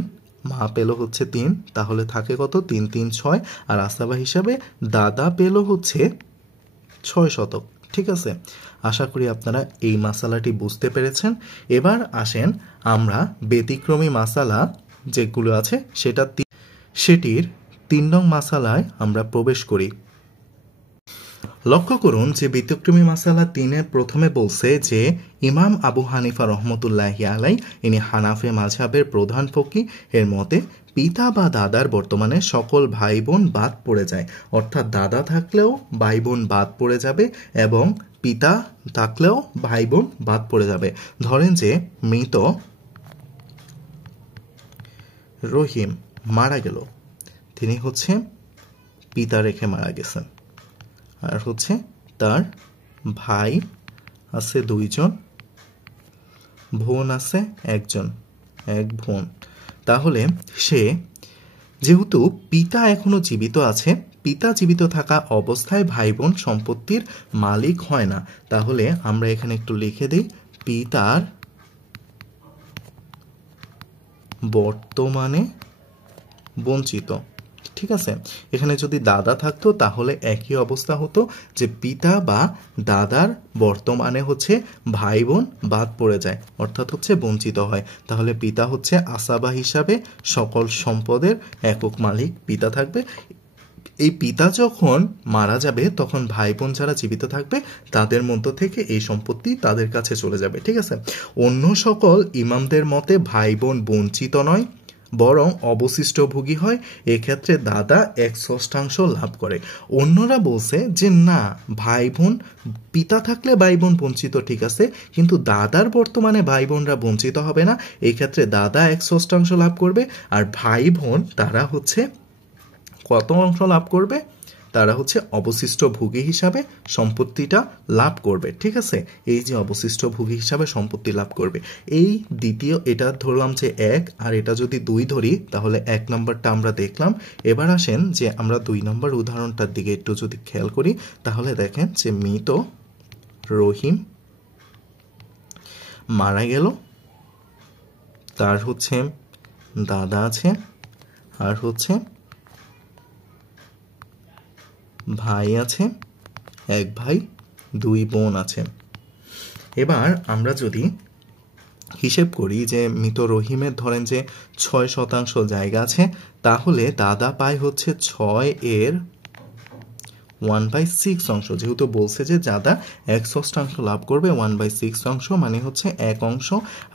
মা পেল হচ্ছে 3, তাহলে থাকে কত 3 3 6, আর আসাবা হিসাবে দাদা পেল হচ্ছে 6 শতক। ঠিক আছে, আশা করি আপনারা এই মাসালাটি বুঝতে পেরেছেন। এবার আসেন আমরা ব্যতিক্রমী মাসালা যেগুলো আছে সেটির 3 নং মাসালায় আমরা প্রবেশ করি। লক্ষ্য করুন যে ব্যতিক্রমী মাসালা 3-এর প্রথমে বলছে যে ইমাম আবু হানিফা রহমতুল্লাহি আলাই, ইনি হানাফি মাযহাবের প্রধান ফকি, এর মতে পিতা বা দাদার বর্তমানে সকল ভাই বোন বাদ পড়ে যায়, অর্থাৎ দাদা থাকলেও ভাই বোন বাদ পড়ে যাবে এবং পিতা থাকলেও ভাই বোন বাদ পড়ে যাবে। ধরেন যে মৃত রহিম মারা গেল, তিনি হচ্ছে পিতা রেখে মারা গেছেন, আর হচ্ছে তার ভাই আছে 2 জন, বোন আছে 1 জন, 1 বোন। তাহলে সে যেহেতু পিতা এখনো জীবিত আছে, পিতা জীবিত থাকা অবস্থায় ভাই বোন সম্পত্তির মালিক হয় না, তাহলে আমরা এখানে একটু লিখে দিই পিতার বর্তমানে বঞ্চিত। ঠিক আছে, এখানে যদি দাদা থাকতো তাহলে একই অবস্থা হতো যে পিতা বা দাদার বর্তমানে হচ্ছে ভাই বোন বাদ পড়ে যায়, অর্থাৎ হচ্ছে বঞ্চিত হয়, তাহলে পিতা হচ্ছে আসাবা হিসাবে সকল সম্পদের একক মালিক পিতা থাকবে। এই পিতা যখন মারা যাবে তখন ভাই বোন যারা জীবিত থাকবে তাদের মধ্য থেকে এই সম্পত্তি তাদের কাছে চলে যাবে। ঠিক আছে, অন্য সকল ইমামদের মতে ভাই বোন বঞ্চিত নয়, বরং অবশিষ্ট ভোগী হয়, এক্ষেত্রে দাদা 1/6 লাভ করে। অন্যরা বলছে যে না, ভাই বোন পিতা থাকলে ভাই বোন বঞ্চিত, ঠিক আছে, কিন্তু দাদার বর্তমানে ভাই বোনরা বঞ্চিত হবে না, এই ক্ষেত্রে দাদা 1/6 লাভ করবে, আর ভাই বোন তারা হচ্ছে কত অংশ লাভ করবে, তারা হচ্ছে অবশিষ্ট ভোগী হিসাবে সম্পত্তিটা লাভ করবে। ঠিক আছে, এই যে অবশিষ্ট ভোগী হিসাবে সম্পত্তি লাভ করবে, এই দ্বিতীয়, এটা ধরলাম যে 1, আর এটা যদি 2 ধরি তাহলে 1 নম্বরটা আমরা দেখলাম। এবার আসেন যে আমরা 2 নম্বর উদাহরণটার দিকে একটু যদি খেয়াল করি, তাহলে দেখেন যে মৃত রহিম মারা গেল, তার হচ্ছে দাদা আছে, আর হচ্ছে ভাই আছে, 1 ভাই 2 বোন আছে। এবার আমরা যদি হিসেব করি যে মৃত রহিমের ধরেন যে 6% জায়গা আছে, তাহলে দাদা পায় হচ্ছে 6 এর 1/6 অংশ, যেহেতু বলছে যে দাদা 1/6 লাভ করবে, 1/6 অংশ মানে হচ্ছে 1 অংশ,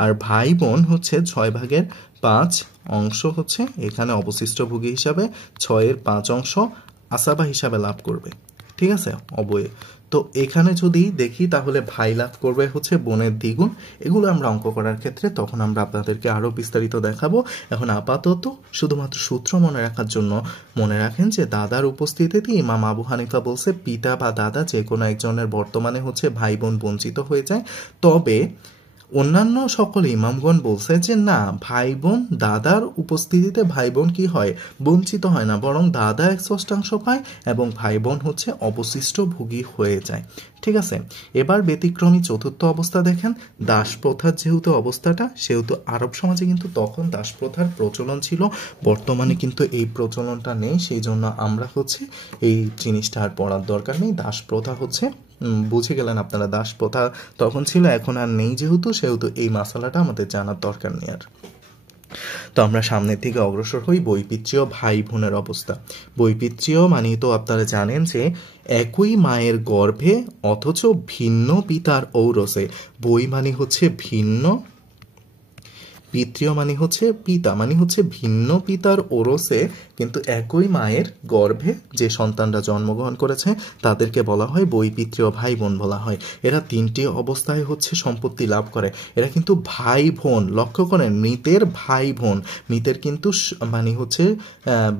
আর ভাই বোন হচ্ছে 6/5 অংশ হচ্ছে এখানে অবশিষ্ট ভোগী হিসাবে 6 এর 5 অংশ আসাবা হিসাবে লাভ করবে। ঠিক আছে, অবয়ে। তো এখানে যদি দেখি তাহলে ভাই লাভ করবে হচ্ছে বোনের দ্বিগুণ। এগুলো আমরা অঙ্ক করার ক্ষেত্রে তখন আমরা আপনাদেরকে আরও বিস্তারিত দেখাবো। এখন আপাতত শুধুমাত্র সূত্র মনে রাখার জন্য মনে রাখেন যে দাদার উপস্থিতিতে ইমাম আবু হানিফা বলছে পিতা বা দাদা যে কোনো একজনের বর্তমানে হচ্ছে ভাই বোন বঞ্চিত হয়ে যায়, তবে অন্যান্য সকল ইমামগণ বলছে যে না, ভাই বোন দাদার উপস্থিতিতে ভাই বোন কি হয়, বঞ্চিত হয় না, বরং দাদা 1/6 পায় এবং ভাই বোন হচ্ছে অবশিষ্ট ভোগী হয়ে যায়। ঠিক আছে, এবার ব্যতিক্রমী চতুর্থ অবস্থা দেখেন, দাস প্রথার যেহেতু অবস্থাটা, সেহেতু আরব সমাজে কিন্তু তখন দাস প্রথার প্রচলন ছিল, বর্তমানে কিন্তু এই প্রচলনটা নেই, সেই জন্য আমরা হচ্ছে এই জিনিসটা আর পড়ার দরকার নেই। দাস প্রথা হচ্ছে বুঝে গেলেন আপনারা, দাস প্রথা তখন ছিল, এখন আর নেই সেহেতু এই মাসালাটা আমাদের জানার দরকার নেই আর। তো আমরা সামনের দিকে অগ্রসর হই। বৈপিত্রীয় ভাই বোনের অবস্থা। বৈপিত্রীয় মানে তো আপনারা জানেন যে একই মায়ের গর্ভে অথচ ভিন্ন পিতার ঔরসে, বই মানে হচ্ছে ভিন্ন, পিতৃয় মানে হচ্ছে পিতা, মানে হচ্ছে ভিন্ন পিতার ওরসে কিন্তু একই মায়ের গর্ভে যে সন্তানরা জন্মগ্রহণ করেছে তাদেরকে বলা হয় বৈপিত্রীয় ভাই বোন বলা হয়। এরা তিনটি অবস্থায় হচ্ছে সম্পত্তি লাভ করে। এরা কিন্তু ভাই বোন, লক্ষ্য করেন, মৃতের ভাই বোন, মৃতের কিন্তু মানে হচ্ছে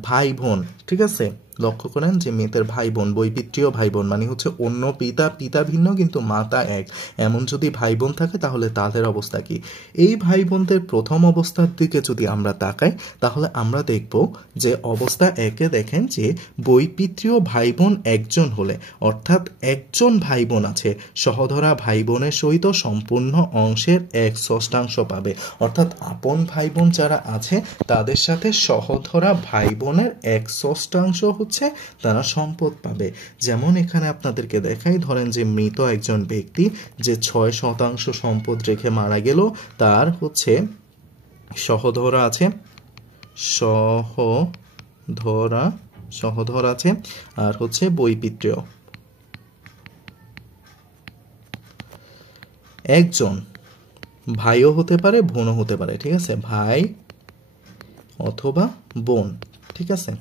ভাই বোন, ঠিক আছে, লক্ষ্য করেন যে মৃতের ভাই বোন, বৈপিত্রীয় ভাই বোন মানে হচ্ছে অন্য পিতা, পিতা ভিন্ন কিন্তু মাতা এক, এমন যদি ভাই বোন থাকে তাহলে তাদের অবস্থা কি? এই ভাই বোনদের প্রথম অবস্থার দিকে যদি আমরা তাকাই তাহলে আমরা দেখব যে অবস্থা একে দেখেন যে বৈপিত্রীয় ভাই বোন একজন হলে, অর্থাৎ একজন ভাই বোন আছে, সহধরা ভাই বোনের সহিত সম্পূর্ণ অংশের 1/6 পাবে। অর্থাৎ আপন ভাই বোন যারা আছে তাদের সাথে সহধরা ভাই বোনের 1/6 হচ্ছে তারা সম্পদ পাবে। যেমন এখানে আপনাদেরকে দেখাই, ধরেন যে মৃত একজন ব্যক্তি যে 6% সম্পদ রেখে মারা গেল, তার হচ্ছে সহধরা আছে, সহধরা আছে, আর হচ্ছে বৈপিত্রীয় একজন, ভাইও হতে পারে বোনও হতে পারে, ঠিক আছে, ভাই অথবা বোন, ঠিক আছে।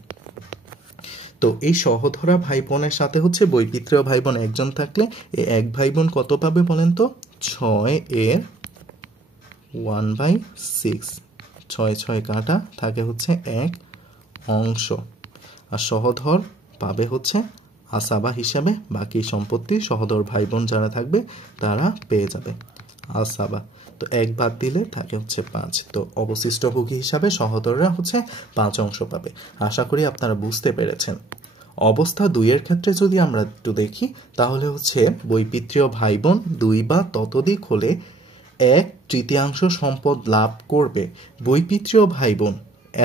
তো এই সহধরা ভাই বোনের সাথে হচ্ছে বৈপিত্রীয় ভাই বোন একজন থাকলে এই এক ভাই বোন কত পাবে বলেন তো? 6/1/6, 6 কাটা থাকে হচ্ছে 1 অংশ, আর সহধর পাবে হচ্ছে আসাবা হিসাবে বাকি সম্পত্তি, সহধর ভাই বোন যারা থাকবে তারা পেয়ে যাবে আসাবা। তো 1 বাদ দিলে থাকে হচ্ছে 5। তো অবশিষ্ট ভোগী হিসাবে সহধররা হচ্ছে 5 অংশ পাবে। আশা করি আপনারা বুঝতে পেরেছেন। অবস্থা 2 এর ক্ষেত্রে যদি আমরা একটু দেখি তাহলে হচ্ছে বৈপিত্রীয় ভাই বোন 2 বা ততোধিক হলে 1/3 সম্পদ লাভ করবে। বৈপিত্রীয় ভাই বোন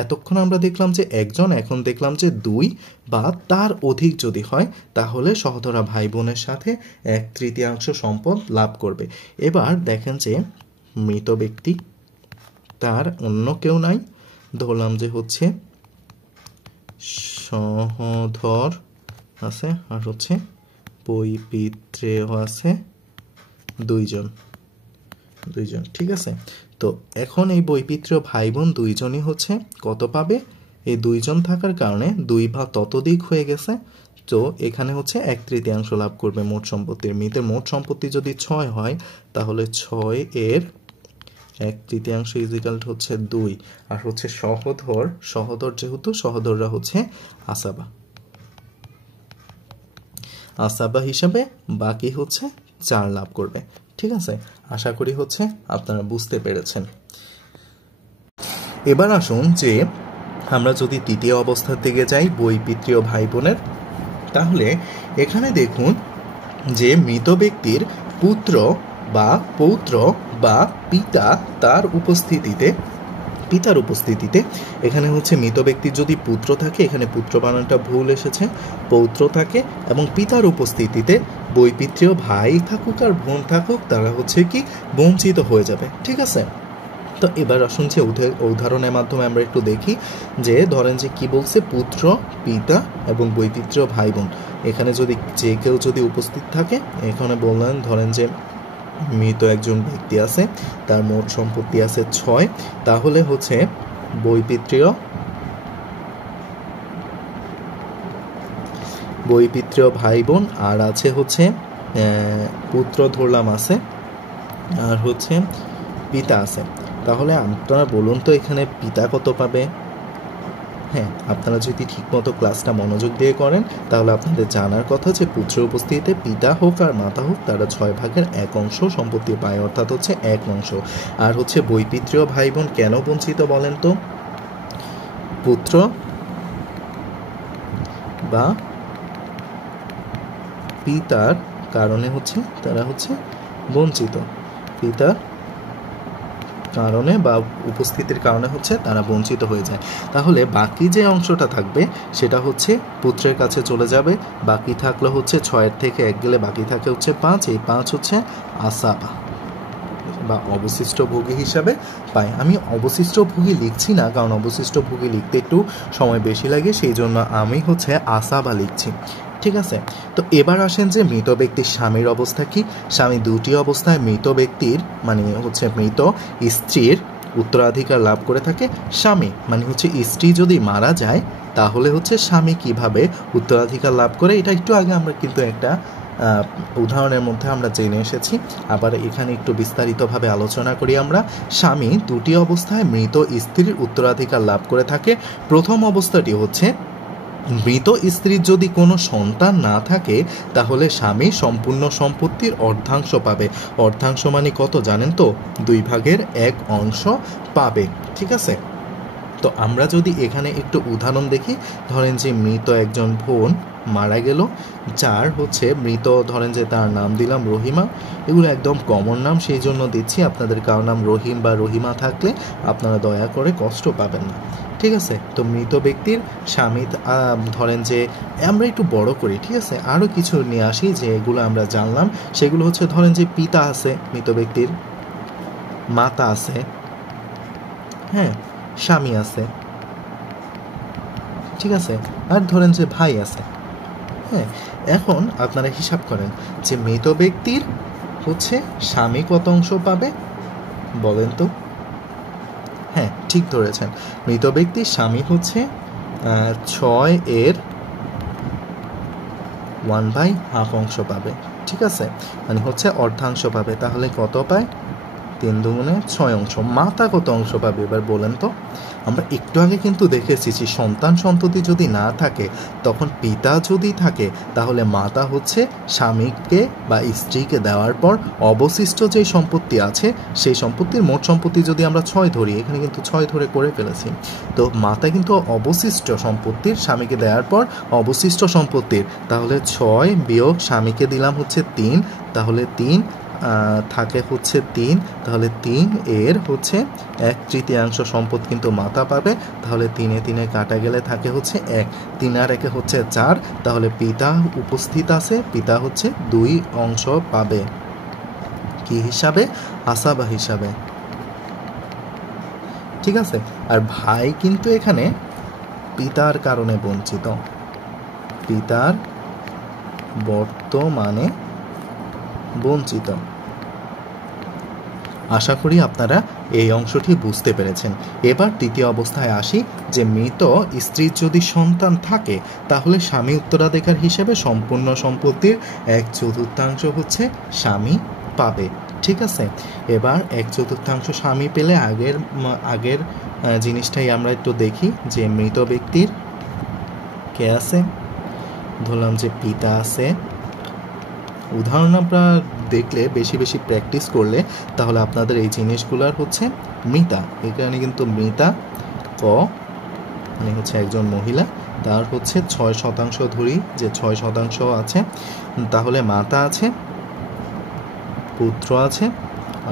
এতক্ষণ আমরা দেখলাম যে একজন, এখন দেখলাম যে 2 বা তার অধিক যদি হয় তাহলে সহধরা ভাই বোনের সাথে 1/3 সম্পদ লাভ করবে। এবার দেখেন যে মৃত ব্যক্তি, তার অন্য কেউ নাই, ধরলাম যে হচ্ছে সহধর আছে আর হচ্ছে বৈপিত্রীয় আছে দুইজন, ঠিক আছে। তো এখন এই বৈপিত্রীয় ভাই বোন দুইজনই হচ্ছে কত পাবে? এই দুইজন থাকার কারণে 2 বা ততোধিক হয়ে গেছে, তো এখানে হচ্ছে 1/3 লাভ করবে মোট সম্পত্তির। মৃতের মোট সম্পত্তি যদি 6 হয় তাহলে 6 এর 1/3 ইজিক্যাল হচ্ছে 2, আর হচ্ছে সহধর যেহেতু সহধররা হচ্ছে আসাবা হিসাবে বাকি হচ্ছে 4 লাভ করবে, ঠিক আছে। আশা করি হচ্ছে আপনারা বুঝতে পেরেছেন। এবার আসুন যে আমরা যদি তৃতীয় অবস্থার দিকে যাই বৈপিত্রীয় ভাই বোনের, তাহলে এখানে দেখুন যে মৃত ব্যক্তির পুত্র বা পৌত্র বা পিতা তার উপস্থিতিতে, পিতার উপস্থিতিতে, এখানে হচ্ছে মৃত ব্যক্তির যদি পুত্র থাকে, এখানে পুত্র বানানটা ভুল এসেছে, পৌত্র থাকে এবং পিতার উপস্থিতিতে বৈপিত্রীয় ভাই থাকুক আর বোন থাকুক তারা হচ্ছে কি বঞ্চিত হয়ে যাবে, ঠিক আছে। তো এবার আসুন যে উদাহরণের মাধ্যমে আমরা একটু দেখি যে ধরেন যে কি বলছে, পুত্র, পিতা এবং বৈপিত্রীয় ভাই বোন, এখানে যদি যে কেউ যদি উপস্থিত থাকে, এখানে বললেন ধরেন যে মৃত একজন ব্যক্তি আছে, তার মোট সম্পত্তি আছে 6, তাহলে হচ্ছে বৈপিত্রীয় ভাই বোন আর আছে হচ্ছে পুত্র ধরলাম আছে, আর হচ্ছে পিতা আছে। তাহলে আপনারা বলুন তো এখানে পিতা কত পাবে? হ্যাঁ, আপনারা যদি ঠিকমতো ক্লাসটা মনোযোগ দিয়ে করেন তাহলে আপনাদের জানার কথা যে পুত্রের উপস্থিতিতে পিতা হোক আর মাতা হোক তারা 6/1 অংশ সম্পত্তি পায়, অর্থাৎ হচ্ছে 1 অংশ। আর হচ্ছে বৈপিত্রীয় ভাই বোন কেন বঞ্চিত বলেন তো? পুত্র বা পিতার কারণে হচ্ছে তারা হচ্ছে বঞ্চিত, পিতার কারণে বা উপস্থিতির কারণে হচ্ছে তারা বঞ্চিত হয়ে যায়। তাহলে বাকি যে অংশটা থাকবে সেটা হচ্ছে পুত্রের কাছে চলে যাবে। বাকি থাকলে হচ্ছে 6 থেকে 1 গেলে বাকি থাকে হচ্ছে 5, এই 5 হচ্ছে আসাবা বা অবশিষ্ট ভোগী হিসাবে পাই। আমি অবশিষ্ট ভোগী লিখছি না, কারণ অবশিষ্ট ভোগী লিখতে একটু সময় বেশি লাগে, সেই জন্য আমি হচ্ছে আসাবা লিখছি, ঠিক আছে। তো এবার আসেন যে মৃত ব্যক্তির স্বামীর অবস্থা কি। স্বামী 2টি অবস্থায়, মৃত ব্যক্তির মানে হচ্ছে মৃত স্ত্রীর উত্তরাধিকার লাভ করে থাকে স্বামী, মানে হচ্ছে স্ত্রী যদি মারা যায় তাহলে হচ্ছে স্বামী কিভাবে উত্তরাধিকার লাভ করে, এটা একটু আগে আমরা কিন্তু একটা উদাহরণের মধ্যে আমরা জেনে এসেছি। আবার এখানে একটু বিস্তারিতভাবে আলোচনা করি আমরা। স্বামী দুটি অবস্থায় মৃত স্ত্রীর উত্তরাধিকার লাভ করে থাকে। প্রথম অবস্থাটি হচ্ছে মৃত স্ত্রীর যদি কোনো সন্তান না থাকে তাহলে স্বামী সম্পূর্ণ সম্পত্তির অর্ধাংশ পাবে। অর্ধাংশ মানে কত জানেন তো? 2/1 পাবে। ঠিক আছে, তো আমরা যদি এখানে একটু উদাহরণ দেখি, ধরেন যে মৃত একজন বোন মারা গেল, যার হচ্ছে মৃত, ধরেন যে তার নাম দিলাম রহিমা, এগুলো একদম কমন নাম সেই জন্য দিচ্ছি। আপনাদের কারো নাম রহিম বা রহিমা থাকলে আপনারা দয়া করে কষ্ট পাবেন না। ঠিক আছে, তো মৃত ব্যক্তির স্বামী, ধরেন যে আমরা একটু বড় করি, ঠিক আছে, আরও কিছু নিয়ে আসি যে এগুলো আমরা জানলাম। সেগুলো হচ্ছে ধরেন যে পিতা আছে মৃত ব্যক্তির, মাতা আছে, হ্যাঁ, স্বামী আছে, ঠিক আছে, আর ধরেন যে ভাই আছে। হ্যাঁ, এখন আপনারা হিসাব করেন যে মৃত ব্যক্তির হচ্ছে স্বামী কত অংশ পাবে বলেন তো? হ্যাঁ, ঠিক ধরেছেন, মৃত ব্যক্তির স্বামী হচ্ছে 6/1/2 অংশ পাবে। ঠিক আছে, মানে হচ্ছে অর্ধাংশ পাবে। তাহলে কত পায়? 3 দুগুণে 6 অংশ। মাতা কত অংশ পাবে এবার বলেন তো? আমরা একটু আগে কিন্তু দেখেছি যে সন্তান সন্ততি যদি না থাকে, তখন পিতা যদি থাকে তাহলে মাতা হচ্ছে স্বামীকে বা স্ত্রীকে দেওয়ার পর অবশিষ্ট যে সম্পত্তি আছে সেই সম্পত্তির মোট সম্পত্তি যদি আমরা 6 ধরি, এখানে কিন্তু 6 ধরে করে ফেলেছি, তো মাতা কিন্তু অবশিষ্ট সম্পত্তির স্বামীকে দেওয়ার পর অবশিষ্ট সম্পত্তির, তাহলে 6 বিয়োগ স্বামীকে দিলাম হচ্ছে 3, তাহলে 3 থাকে হচ্ছে 3, তাহলে 3 এর হচ্ছে 1/3 সম্পদ কিন্তু মাতা পাবে। তাহলে 3 কাটা গেলে থাকে হচ্ছে 1, 3 আর 1 হচ্ছে 4, তাহলে পিতা উপস্থিত আছে, পিতা হচ্ছে 2 অংশ পাবে। কি হিসাবে? আসাবা হিসাবে। ঠিক আছে, আর ভাই কিন্তু এখানে পিতার কারণে বঞ্চিত, পিতার বর্তমানে বঞ্চিত। আশা করি আপনারা এই অংশটি বুঝতে পেরেছেন। এবার তৃতীয় অবস্থায় আসি, যে মৃত স্ত্রীর যদি সন্তান থাকে তাহলে স্বামী উত্তরাধিকার হিসেবে সম্পূর্ণ সম্পত্তির 1/4 হচ্ছে স্বামী পাবে। ঠিক আছে, এবার 1/4 স্বামী পেলে আগের জিনিসটাই আমরা একটু দেখি, যে মৃত ব্যক্তির কে আছে, ধরলাম যে পিতা আছে। উদাহরণ আমরা দেখলে বেশি বেশি প্র্যাকটিস করলে তাহলে আপনাদের এই জিনিসগুলোর হচ্ছে মৃতা, এখানে কিন্তু মৃতা ক মানে হচ্ছে একজন মহিলা, তার হচ্ছে 6% ধরি, যে 6% আছে, তাহলে মাতা আছে, পুত্র আছে,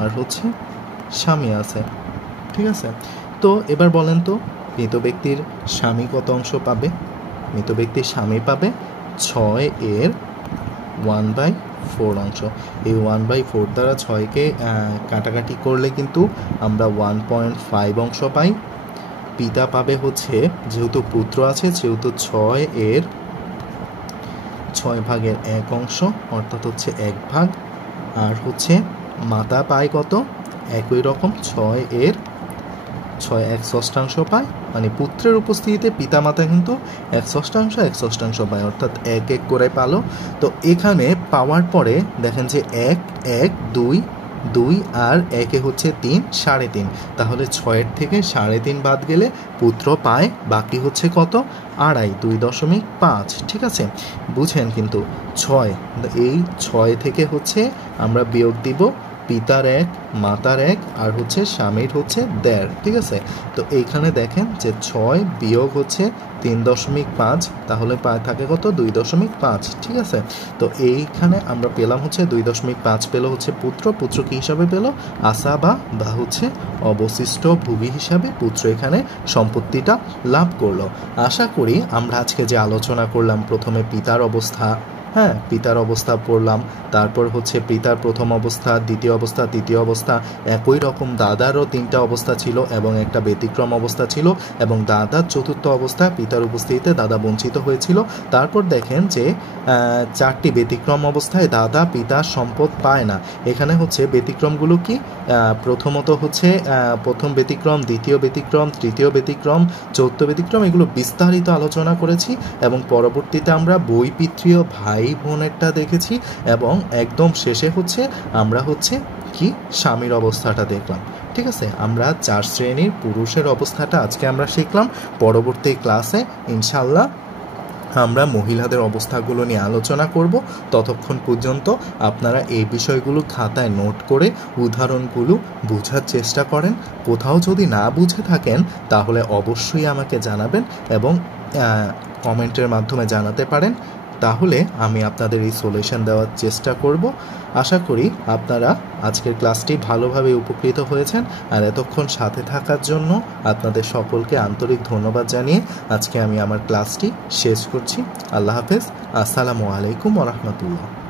আর হচ্ছে স্বামী আছে। ঠিক আছে, তো এবার বলেন তো মৃত ব্যক্তির স্বামী কত অংশ পাবে? মৃত ব্যক্তির স্বামী পাবে 6/1/4 অংশ। এই 1/4 দ্বারা 6কে কাটাকাটি করলে কিন্তু আমরা 1.5 অংশ পাই। পিতা পাবে হচ্ছে, যেহেতু পুত্র আছে সেহেতু 6/1 অংশ, অর্থাৎ হচ্ছে 1 ভাগ। আর হচ্ছে মাতা পায় কত? একই রকম 6/1 পায়, মানে পুত্রের উপস্থিতিতে পিতা মাতা কিন্তু 1/1 পায়, অর্থাৎ 1 করে পালো। তো এখানে পাওয়ার পরে দেখেন যে 1 1 2 2 আর 1 হচ্ছে 3, 3.5, তাহলে 6 থেকে 3.5 বাদ গেলে পুত্র পায় বাকি হচ্ছে কত? 2.5, 2.5। ঠিক আছে, বুঝেন কিন্তু 6, এই 6 থেকে হচ্ছে আমরা বিয়োগ দিব পিতার 1, মাতার 1, আর হচ্ছে স্বামীর হচ্ছে 1.5। ঠিক আছে, তো এইখানে দেখেন যে 6 বিয়োগ হচ্ছে 3.5, তাহলে পায় থাকে কত? 2.5। ঠিক আছে, তো এইখানে আমরা পেলাম হচ্ছে 2.5 পেল হচ্ছে পুত্র কি হিসাবে পেল? আশা বা হচ্ছে অবশিষ্ট ভোগী হিসাবে পুত্র এখানে সম্পত্তিটা লাভ করলো। আশা করি আমরা আজকে যে আলোচনা করলাম, প্রথমে পিতার অবস্থা, হ্যাঁ, পিতার অবস্থা পড়লাম, তারপর হচ্ছে পিতার প্রথম অবস্থা, দ্বিতীয় অবস্থা, তৃতীয় অবস্থা। একই রকম দাদারও 3টা অবস্থা ছিল এবং একটা ব্যতিক্রম অবস্থা ছিল, এবং দাদার চতুর্থ অবস্থা পিতার উপস্থিতিতে দাদা বঞ্চিত হয়েছিল। তারপর দেখেন যে 4টি ব্যতিক্রম অবস্থায় দাদা পিতার সম্পদ পায় না। এখানে হচ্ছে ব্যতিক্রমগুলো কি? প্রথমত হচ্ছে প্রথম ব্যতিক্রম, দ্বিতীয় ব্যতিক্রম, তৃতীয় ব্যতিক্রম, চৌথ ব্যতিক্রম, এগুলো বিস্তারিত আলোচনা করেছি এবং পরবর্তীতে আমরা বৈপিত্রীয় ভাই বোনেরটা দেখেছি, এবং একদম শেষে হচ্ছে আমরা হচ্ছে কি স্বামীর অবস্থাটা দেখলাম। ঠিক আছে, আমরা 4 শ্রেণীর পুরুষের অবস্থাটা আজকে আমরা শিখলাম। পরবর্তী ক্লাসে ইনশাল্লাহ আমরা মহিলাদের অবস্থাগুলো নিয়ে আলোচনা করব। ততক্ষণ পর্যন্ত আপনারা এই বিষয়গুলো খাতায় নোট করে উদাহরণগুলো বোঝার চেষ্টা করেন। কোথাও যদি না বুঝে থাকেন তাহলে অবশ্যই আমাকে জানাবেন এবং কমেন্টের মাধ্যমে জানাতে পারেন, তাহলে আমি আপনাদের এই সলিউশন দেওয়ার চেষ্টা করব। আশা করি আপনারা আজকের ক্লাসটি ভালোভাবে উপকৃত হয়েছেন, আর এতক্ষণ সাথে থাকার জন্য আপনাদের সকলকে আন্তরিক ধন্যবাদ জানিয়ে আজকে আমি আমার ক্লাসটি শেষ করছি। আল্লাহ হাফেজ। আসসালামু আলাইকুম ওয়া রাহমাতুল্লাহ।